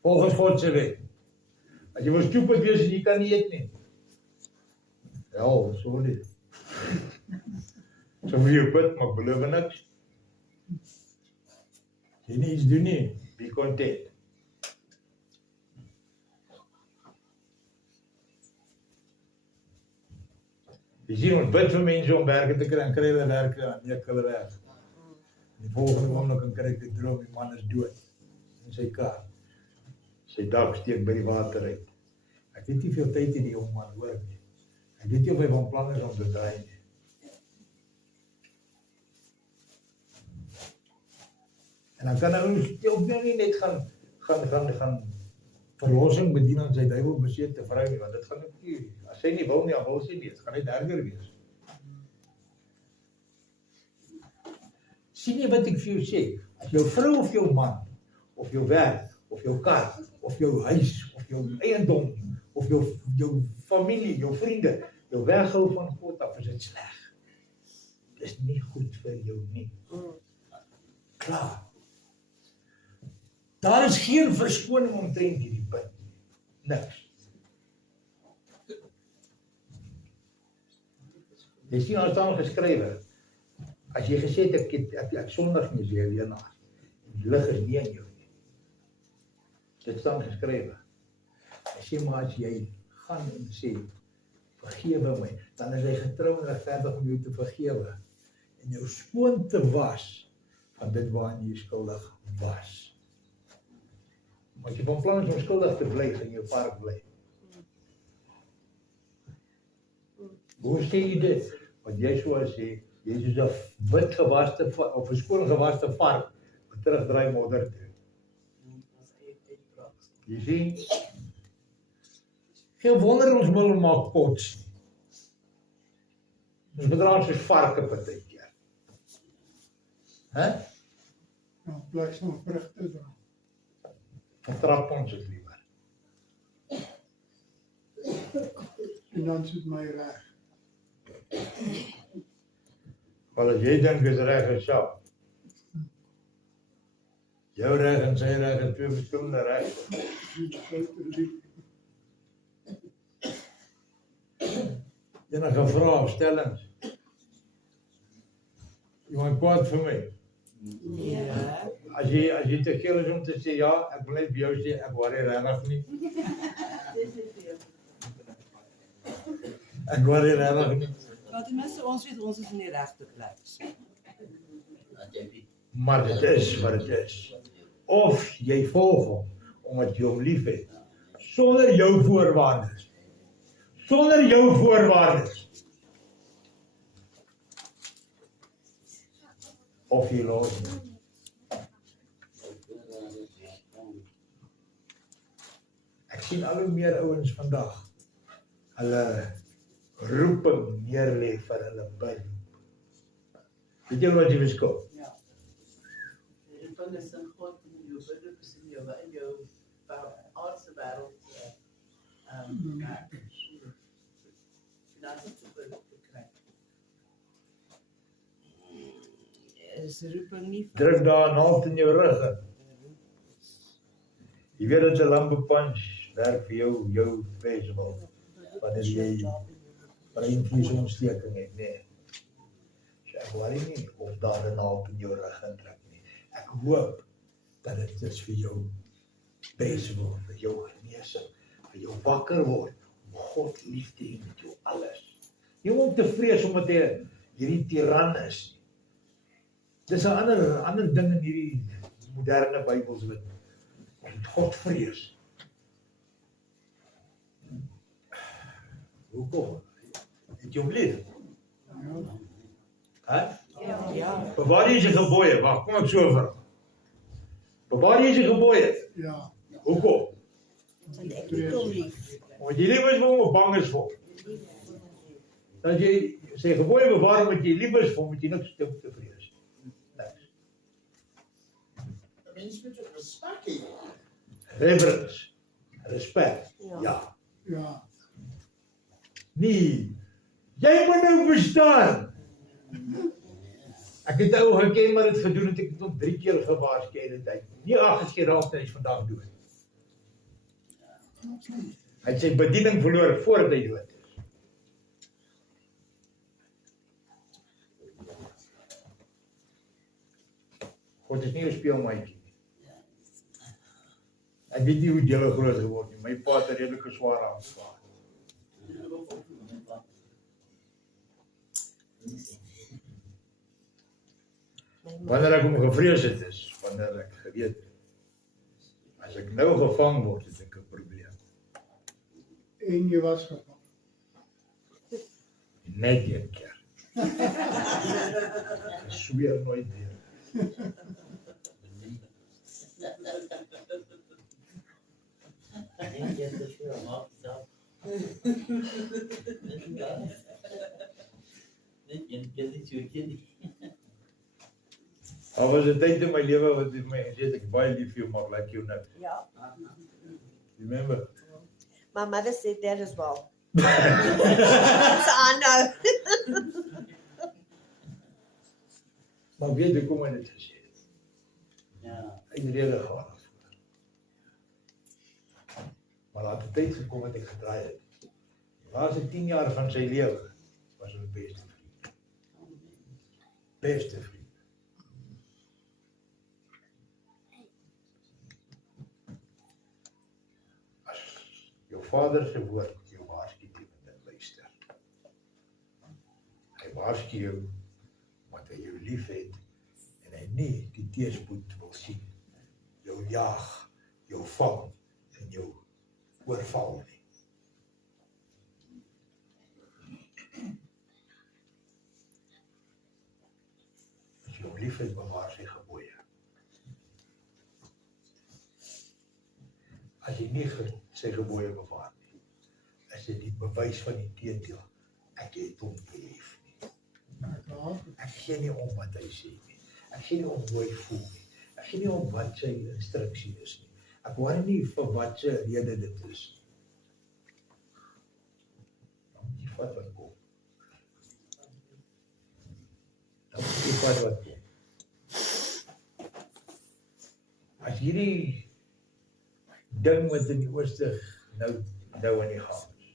Volgens God se wet. As jy wil stupid wees en jy kan nie eet nie. Ja, sorry. So wil jy bid, maar beloof niks. Jy nie iets doen nie, be content. Jy sien, ons bid vir mense om werke te kry en kry hulle werke aan, neek hulle weg. Die volgende oomblik kan kry ek die droom, die man is dood in sy kar. Sy dak steek by die water uit. Ek weet nie veel tyd in die jong man hoor nie. Ek weet nie of hy van plan is om te draai nie. En dan kan hy ook nie net gaan verlossing bedien aan sy duiwelbesete vrou nie, want dit gaan ook nie, as sy nie wil nie, dan wil sy nie, dit gaan net erger wees. Sien jy wat ek vir jou sê? As jou vrou of jou man, of jou werk, of jou kar, of jou huis, of jou eiendom, of jou familie, jou vriende, jou weghou van God af, is dit sleg. Dit is nie goed vir jou nie. Klaar. Daar is geen verskoning omtrent hierdie punt. Niks. Jy sien, daar staan geskrywe, as jy gesê het, ek sondig nie, is jy leenaar. Die lig is nie in jou nie. Dit staan geskrywe. Hy sê, maar as jy gaan en sê, vergewe my, dan is hy getrou en regverdig om jou te vergewe, en jou skoon te was, van dit waarin jy skuldig was. Maar as jy van plan is om skuldig te bly, gaan jou park bly. Hoe sê jy dit? Want Yeshua sê, jy is soos 'n wit gewaste, of 'n skoon gewaste vark, wat terugdraai modder toe. Jy sien? Geen wonder ons wil maak kots nie. Ons bedraag soos varke partykeer. Hè? Nou, plek van vrugte dra. Vertrap ons het liewer. En dan is het my reg. Want as jy dink is reg is self. Jou reg en sy reg is twee verskillende reg. Enige vrae of stellings? Iemand kwaad vir my? Ja. As jy te geel is om te sê ja, ek wil net by jou sê, ek worry regtig nie. Dis nie vir jou. Ek worry regtig nie. Maar ten minste ons weet ons is in die regte plek. Maar dit is wat dit is. Of jy volg hom, omdat jy hom lief het, sonder jou voorwaardes. Sonder jou voorwaardes. Of jy los hom. Ek sien al hoe meer ouens vandag, hulle roeping neerlê vir hulle bid. Weet jy wat jy verskil? Ja. Die roeping is in God en jou beroep is in jou aardse wêreld finansies te kry. Is roeping nie van Druk daar 'n naald in jou rug in. Jy weet dat 'n lampepunch werk vir jou baseball. Wanneer jy breinvliesontsteking het, nee. So ek worry nie of daar 'n naald in jou rug indruk nie. Ek hoop dat dit is vir jou baseball, vir jou genesing, vir jou wakker word, om God lief te hê met jou alles. Jy moet te vrees omdat jy hierdie tiran is. Dis 'n ander ding in hierdie moderne Bybels wat God vrees. Hoekom? Het jy hom lief? Hè? ja. Bewaar jy sy gebooie? Wag, kom ek so vra. Bewaar jy sy gebooie? Ja, Hoekom? Want ek het hom lief. Want jy lief is vir hom of bang is vir hom. Dat jy sy gebooie bewaar omdat jy lief is vir hom, moet jy niks te vrees. Niks. Mens moet ook respek hê. Reverence. Respect. Ja. Ja. Ja. Nee. Jy moet nou verstaan. Ek het 'n ou geken maar dit gedoen het ek het hom 3 keer gewaarsku in die tyd. Nie 8 keer raak hy is vandag dood. Hy het sy bediening verloor voordat hy dood is. God is nie 'n speelmaatjie nie. Ek weet nie hoe julle groot geword nie. My pa het 'n redelike swaar aangeslaag. Wanneer ek hom gevrees het is, wanneer ek geweet het, as ek nou gevang word, het ek 'n probleem. En jy was gevang. Net een keer. Ek sweer nooit weer. Daar was 'n tyd in my lewe wat vir my gesê het ek is baie lief vir jou, maar like jou nou. Ja. Remember? My mother said that as well. So I know. Maar weet jy kom hy dit gesê het? Ja. Hy het rede gehad daarvoor. Maar laat die tyd gekom het ek gedraai het. Die laaste 10 jaar van sy lewe was my beste vriend. Beste vriend. As jou vader se woord jou waarsku teen dit luister. Hy waarsku jou omdat hy jou lief het en hy nie die teëspoed wil sien. Jou jaag, jou vang en jou oorval nie. As jy hom lief het, bewaar sy gebooie. As jy nie sy gebooie bewaar nie, is dit die bewys van die teendeel. Ek het hom nie lief nie. Ek gee nie om wat hy sê nie. Ek gee nie om hoe hy voel nie. Ek gee nie om wat sy instruksie is nie. Ek hoor nie vir wat sy rede dit is nie. Dan moet jy vat wat kom. Dan moet jy vat wat kom. As hierdie ding wat in die ooste nou aan die gang is.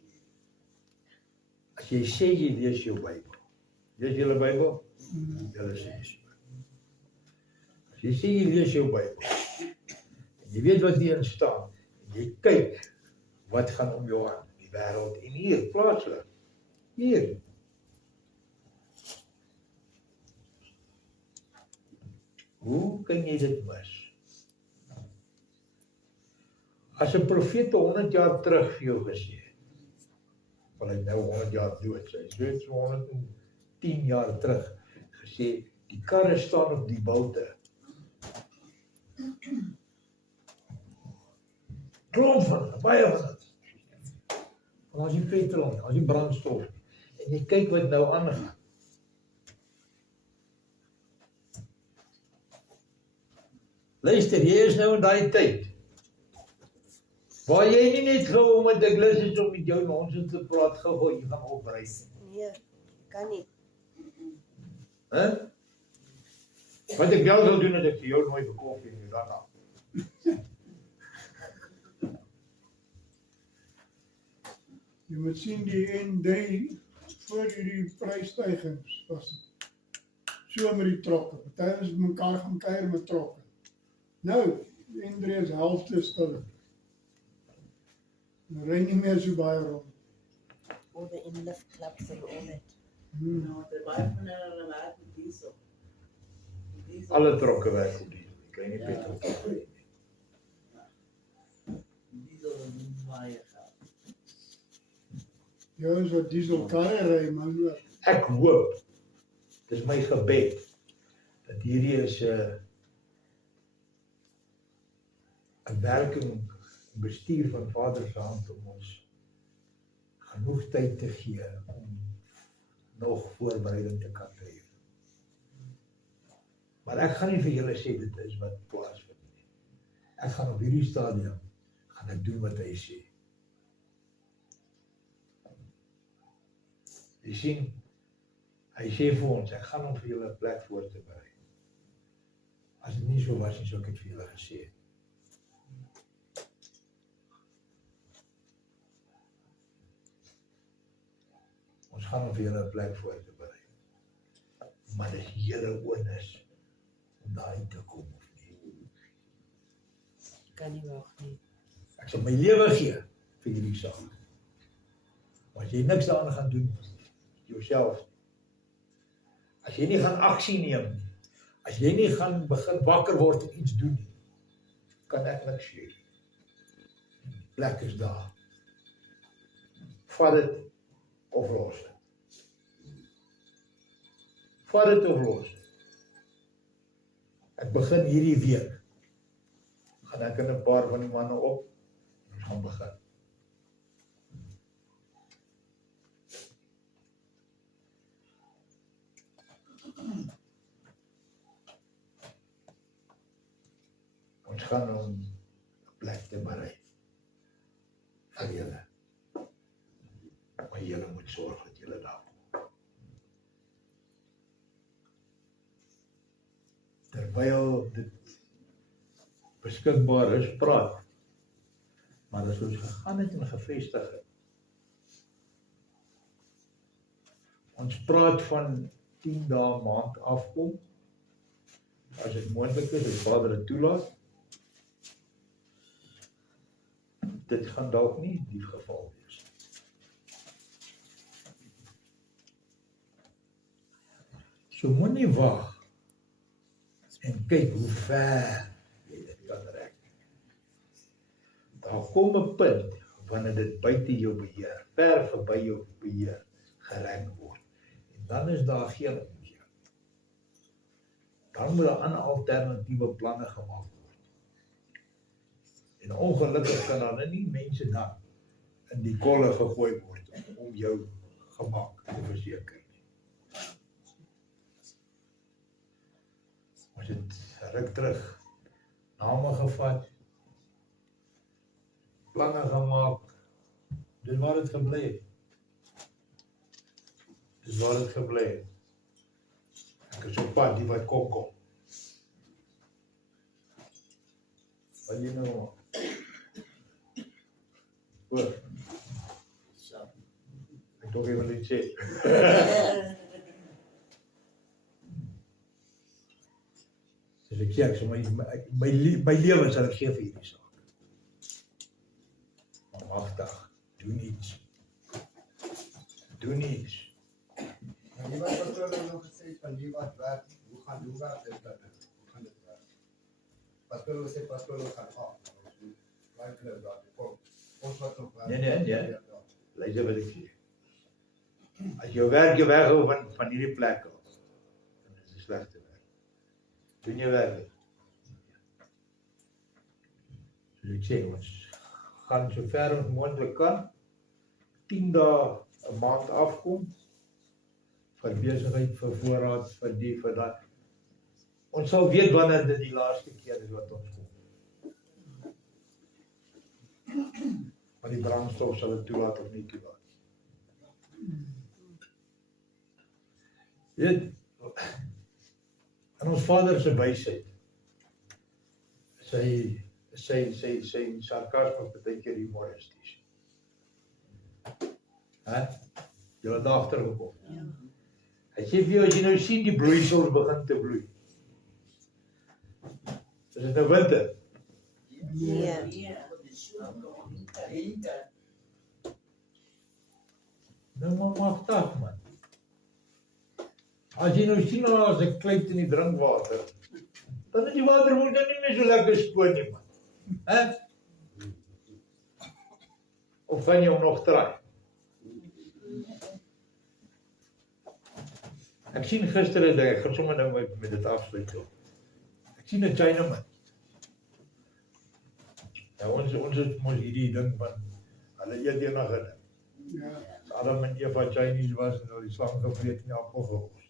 As jy sê jy lees jou Bybel. Lees julle Bybel? Julle sê jy. As jy sê jy lees jou Bybel, en jy weet wat hierin staan, en jy kyk wat gaan om jou aan, die wêreld, en hier, plaaslik, hier. Hoe kan jy dit mis? As 'n profeet 100 jaar terug vir jou gesê het, want hy nou 100 jaar dood, hy het so 110 jaar terug gesê, die karre staan op die boute. Klomp van, baie van dit. En as die petrol, as die brandstof, en jy kyk wat nou aangaan. Luister, jy is nou in daai tyd, waar jy nie net gou omdat ek lus is om met jou nonsens te praat, gou jy gaan opbreek. Nee, kan nie. Hè? Wat ek wel wil doen, is ek vir jou nooit bekoffie en jou daarna. Jy moet sien die N3 voor hierdie prysstygings was so met die trokke. Party is mekaar gaan kuier met trokke. Nou, die N3 is helfte stil. En ry nie meer so baie rond. All the in-lift clubs and all that. Nou, dit baie van hulle werk met diesel. Diesel. Alle trokke werk op diesel. Jy kan nie petrol kry nie. Diesel is baie geld. Jou is wat diesel karre ry, man. Ek hoop, dit is my gebed, dat hierdie is 'n werking bestuur van Vader se hand om ons genoeg tyd te gee om nog voorbereiding te kan tref. Maar ek gaan nie vir julle sê dit is wat plaasvind nie. Ek gaan op hierdie stadium gaan ek doen wat hy sê. Jy sien, hy sê vir ons, ek gaan om vir julle 'n plek voor te berei. As dit nie so was nie, sou ek het vir julle gesê het. Ons gaan om vir julle 'n plek voor te berei. Maar dis julle onus om daarin te kom of nie. Kan nie wag nie. Ek sal my lewe gee vir hierdie saak. Maar as jy niks daaraan gaan doen, jouself, as jy nie gaan aksie neem nie, as jy nie gaan begin wakker word en iets doen nie, kan ek niks sê. Plek is daar. Vat dit of los dit. Vat dit of los dit. Ek begin hierdie week, gaan ek in 'n paar van die manne op, en ons gaan begin. Ons gaan om 'n plek te berei vir julle. Maar julle moet sorg dat julle daar kom. Terwyl dit beskikbaar is, praat. Maar as ons gegaan het en gevestig het, ons praat van 10 dae maand afkom, as dit moontlik is, as Vader dit toelaat. Dit gaan dalk nie die geval wees. So moenie wag en kyk hoe ver jy dit kan rek. Daar kom 'n punt wanneer dit buite jou beheer, ver verby jou beheer gerek word. En dan is daar geen omkeer. Dan moet 'n ander alternatiewe planne gemaak word. En ongelukkig kan daar nie mense dan in die kolle gegooi word om jou gemak te verseker nie. Ons het ruk terug name gevat, planne gemaak, dis waar dit gebly het. Dis waar dit gebly het. Ek is op pad, die wat kom. Wat jy nou maak? Hoor. Ek dog jy wil iets sê. Dus ek sê, ek sal my lewe sal ek gee vir hierdie saak. Maar wagtig, doen iets. Doen iets. En die wat pastoor nou nog gesê van die wat werk, hoe gaan dit werk? Hoe gaan dit werk? Pastoor sê pastoor gaan af. Like dat kom. Ons wat nog werk. Nee. Luister wat ek sê. As jou werk jou weghou van hierdie plek af, dan is dit slegte werk. Doen jy werk. So ek sê, ons gaan so ver as moontlik kan, 10 dae 'n maand afkom, vir besigheid, vir voorraad, vir die, vir dat. Ons sal weet wanneer dit die laaste keer is wat ons kom. Maar die brandstof sal dit toelaat of nie toelaat. Weet, in ons Vader se wysheid, sy sarkasme partykeer humoristies. Jy het agtergekom. Hy sê vir jou, as jy nou sien die bloeisels begin te bloei. Is dit nou winter? Nee. Nou maar magtig man. As jy nou sien as ek kleit in die drinkwater, dan is die water word nie meer so lekker skoon nie man. Of kan jy hom nog draai? Ek sien gister 'n ding, ek gaan sommer nou met dit afsluit. Ek sien 'n Chinaman. Ja, ons het mos hierdie ding van hulle eet enige ding. Ja. As Adam en Eva Chinese was en hulle die slang gevreet en die appel gekos.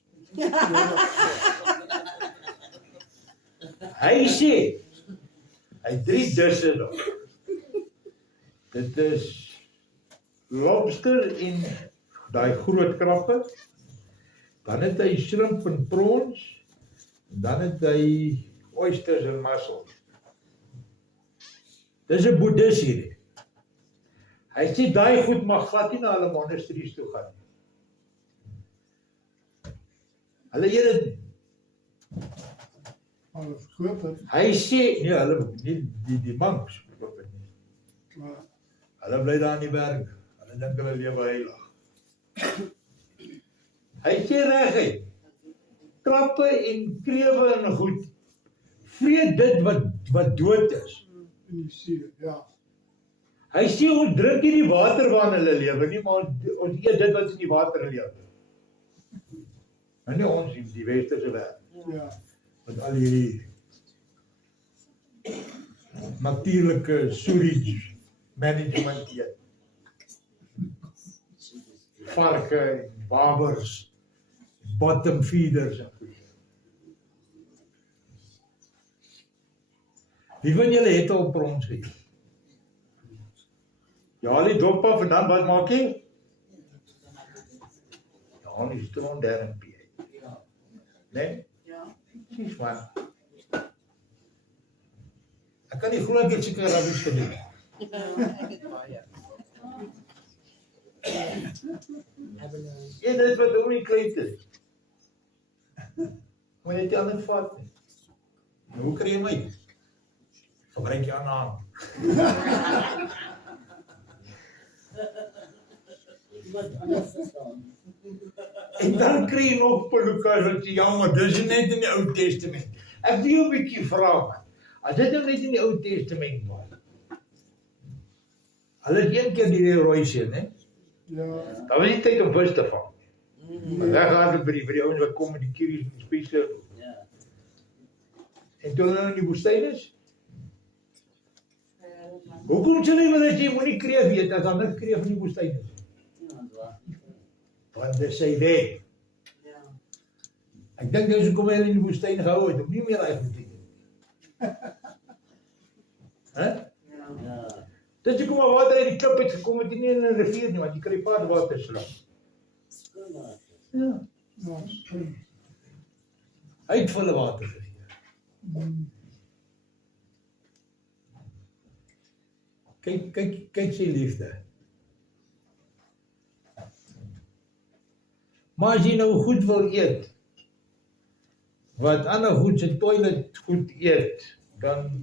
Hy sê, hy het 3 disse daar. Dit is lobster en daai groot krappe. Dan het hy shrimp en prawns. En dan het hy oysters en mussels. Dis 'n boeddhis hierdie. Hy sê daai goed mag glad nie na hulle monasteries toe gaan nie. Hulle eet dit nie. Hulle verkoop het. Hy sê, nee, hulle nie die monks verkoop dit nie. Maar Hulle bly daar in die berg. Hulle dink hulle lewe heilig. Hy sê reguit, krappe en krewe en goed, vreet dit wat dood is. in die see, ja. Hy sê ons drink nie die water waarin hulle lewe nie, maar ons eet dit wat in die water lewe. En nie ons, die westerse wêreld, Ja. met al hierdie natuurlike sewage management eet. Varke, wabers, bottom feeders en goed. Wie van julle het al prawns geëet? Ja, die dop af en dan wat maak jy? Ja, die stroom daar in pie. Nee? Ja. Precies man. Ek kan nie glo ek het seker rubbish gedoen. Ja, dit wat hom nie klein is. Maar jy het die ander vat nie. Nou, hoe kry jy my? Gebruik jy aan naam. En dan kry jy nog Lukas wat jy, ja, maar dis net in die Ou Testament. Ek wil jou 'n bietjie vra man. As dit nou net in die Ou Testament was. Hulle het een keer die rooi see, né? Ja. Daar was nie tyd om vis te vang. Maar daar gaan hulle by die ouens wat kom met die kieries en die spiese. Ja. En toe hulle nou in die woestyn is. Hoekom sê hulle dat jy moenie kreef eet as daar niks kreef in die woestyn is? Want dis sy weg. Ja. Ek dink dis hoekom hulle in die woestyn gehou het, om nie meer daai goed te eet. Hè? Ja. Dis hoekom maar water uit die klip het gekom het nie in 'n rivier nie, want jy kry paadwater slang. Ja. Ja, slim. Hy het volle water gegee. Mm. Kyk sy liefde. Maar as jy nou goed wil eet, wat ander goed se toilet goed eet, dan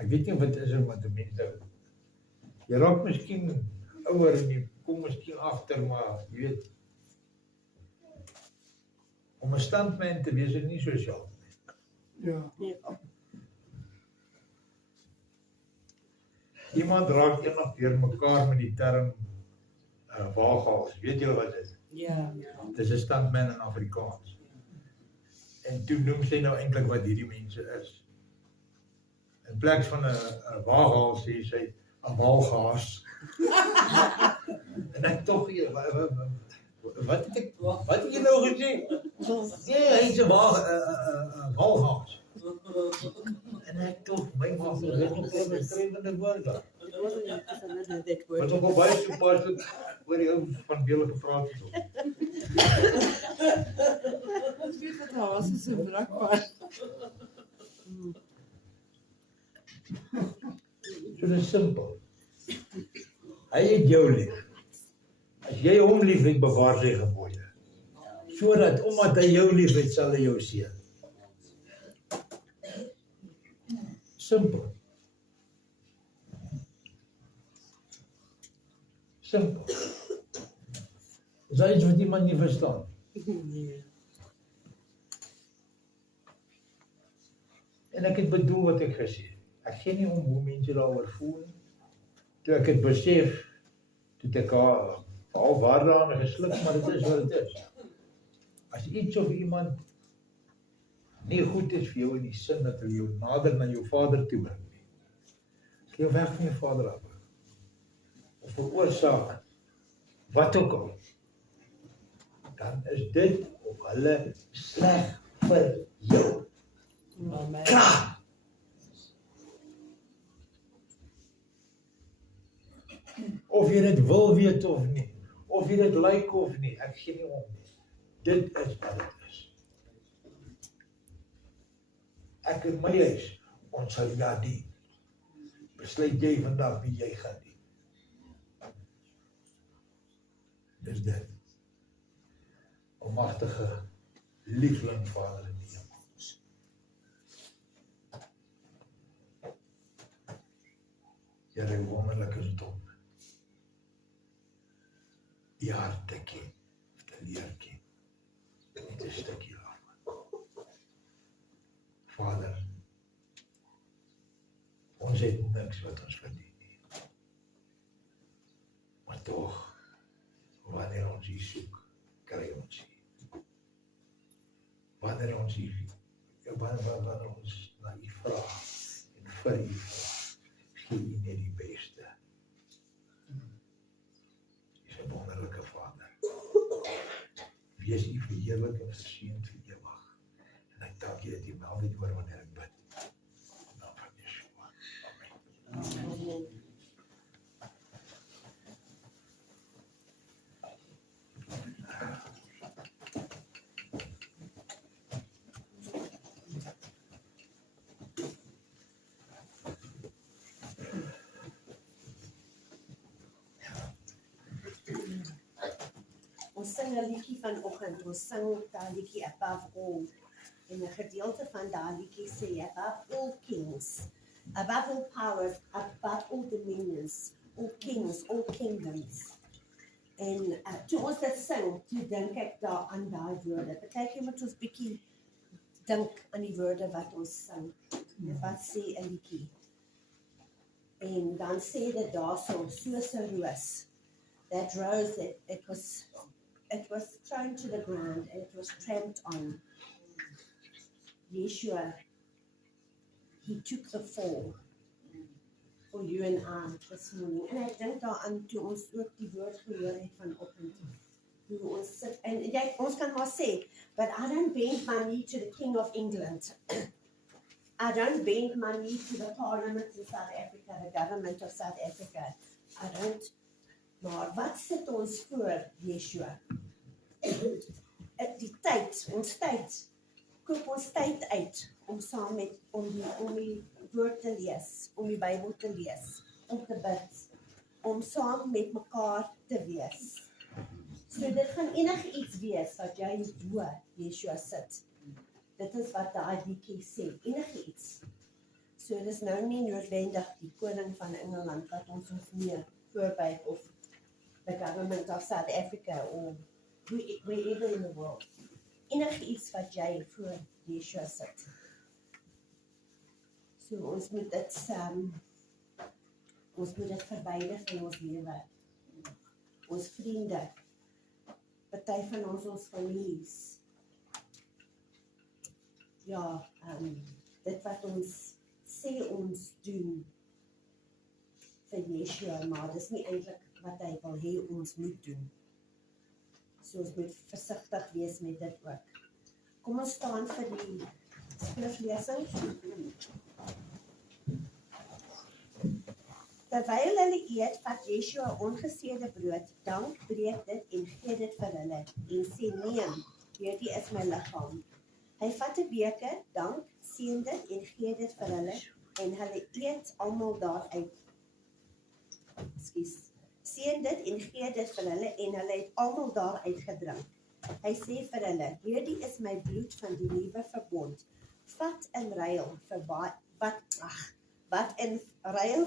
ek weet nie wat is er wat die mense jy raak miskien ouer en jy kom miskien agter, maar jy weet om 'n standman te wees is nie so sjaal. Ja. Iemand raak eendag deur mekaar met die term waaghals. Weet julle wat dit is? Ja. Dis 'n standman in Afrikaans. En toe noem sy nou eintlik wat hierdie mense is. In plek van 'n waaghals sê sy 'n walgaas. En ek tog wat het jy nou gesê? Nee, hy is 'n walgaas. En ek tog my was dit nog 'n strengende woord daar. It wasn't that Wat word. ook al baie toepas het oor die ou van Bele gepraat het. Ons weet wat haas is 'n brakpaard. So dis simpel. Hy het jou lief. As jy hom lief het, bewaar sy gebooie. Sodat omdat hy jou lief het, sal hy jou seën. Simpel. Simpel. Dis iets wat iemand nie verstaan. Nee. En ek het bedoel wat ek gesê het. Ek gee nie om hoe mense daaroor voel nie. Toe ek het besef, Toe het ek haar al waarde aan gesluk, maar dit is wat dit is. As iets of iemand nie goed is vir jou in die sin dat hulle jou nader na jou vader toe bring nie, as jy weg van jou vader af, of veroorsaak, wat ook al, dan is dit of hulle sleg vir jou. Klaar! Of jy dit wil weet of nie, of jy dit like of nie, ek gee nie om nie. Dit is wat dit is. Ek in my huis, ons sal ja dien. Besluit jy vandag wie jy gaan dien. Dis dit. Almagtige, liefling Vader in die hemel. Here, hoe wonderlik is dit om die hart te ken, of te leer ken. Net 'n stukkie daarvan. Vader, ons het niks wat ons verdien nie. Maar tog, wanneer ons U soek, kry ons U. Wanneer ons U, wanneer ons na U vra en vir U vra, gee U net die beste. U is 'n wonderlike Vader. Wees U verheerlik en geseënd vir ewig. En ek dank U dat U my altyd hoor wanneer ek bid. In naam van Yeshua. Amen. Ons sing 'n liedjie vanoggend, ons sing daai liedjie Above All. En 'n gedeelte van daai liedjie sê above all kings, above all powers, above all dominions, all kings, all kingdoms. En toe ons dit sing, toe dink ek daar aan daai woorde. Partykeer moet ons bietjie dink aan die woorde wat ons sing. Wat sê 'n liedjie? En dan sê dit daarso, soos 'n roos. That rose, it was thrown to the ground and it was tramped on. Yeshua, He took the fall for you and I this morning. En ek dink daaraan toe ons ook die woord gehoor het vanoggend. Hoe ons sit, en ons kan maar sê, but I don't bend my knee to the King of England. I don't bend my knee to the Parliament in South Africa, the government of South Africa. I don't. Maar wat sit ons voor, Yeshua? Die tyd, ons tyd, koop ons tyd uit om saam met, om die woord te lees, om die Bybel te lees, om te bid, om saam met mekaar te wees. So dit gaan enige iets wees wat jy voor Yeshua sit. Dit is wat daai liedjie sê, enige iets. So dit is nou nie noodwendig die koning van Engeland wat ons mee voorbyt of the government of South Africa or wherever in the world. Enige iets wat jy voor Yeshua sit. So ons moet dit verwyder van ons lewe. Ons vriende, party van ons families. Ja, dit wat ons sê ons doen vir Yeshua, maar dis nie eintlik wat hy wil hê ons moet doen. So ons moet versigtig wees met dit ook. Kom ons staan vir die skriflesing. Terwyl hulle eet, vat Yeshua ongeseëde brood, dank, breek dit en gee dit vir hulle en sê: "Neem, hierdie is my liggaam." Hy vat 'n beker, dank, seën dit en gee dit vir hulle en hulle eet almal daaruit. Seën dit en gee dit vir hulle en hulle het almal daaruit gedrink. Hy sê vir hulle: "Hierdie is my bloed van die nuwe verbond. Wat in ruil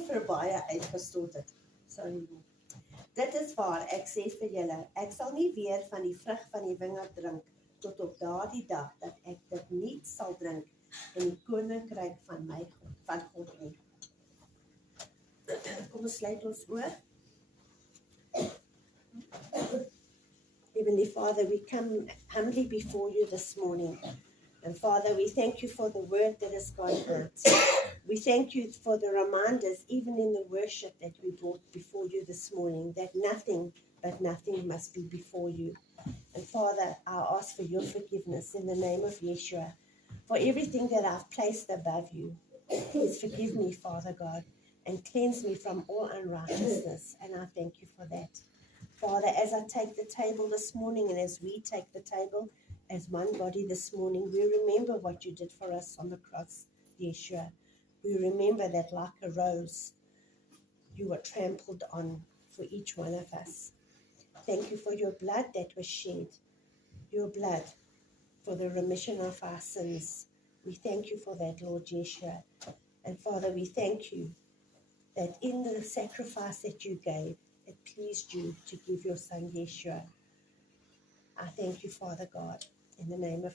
vir baie uitgestort het." Sorry. Dit is waar, ek sê vir julle, ek sal nie weer van die vrug van die wingerd drink tot op daardie dag dat ek dit nie sal drink in die koninkryk van God nie. Kom ons sluit ons oë. Heavenly Father, we come humbly before you this morning. And Father, we thank you for the word that has gone out. We thank you for the reminders, even in the worship that we brought before you this morning, that nothing but nothing must be before you. And Father, I ask for your forgiveness in the name of Yeshua for everything that I've placed above you. Please forgive me, Father God, and cleanse me from all unrighteousness. And I thank you for that. Father, as I take the table this morning and as we take the table as one body this morning, we remember what you did for us on the cross, Yeshua. We remember that like a rose, you were trampled on for each one of us. Thank you for your blood that was shed, your blood for the remission of our sins. We thank you for that, Lord Yeshua. And Father, we thank you that in the sacrifice that you gave, it pleased you to give your son Yeshua. I thank you, Father God, in the name of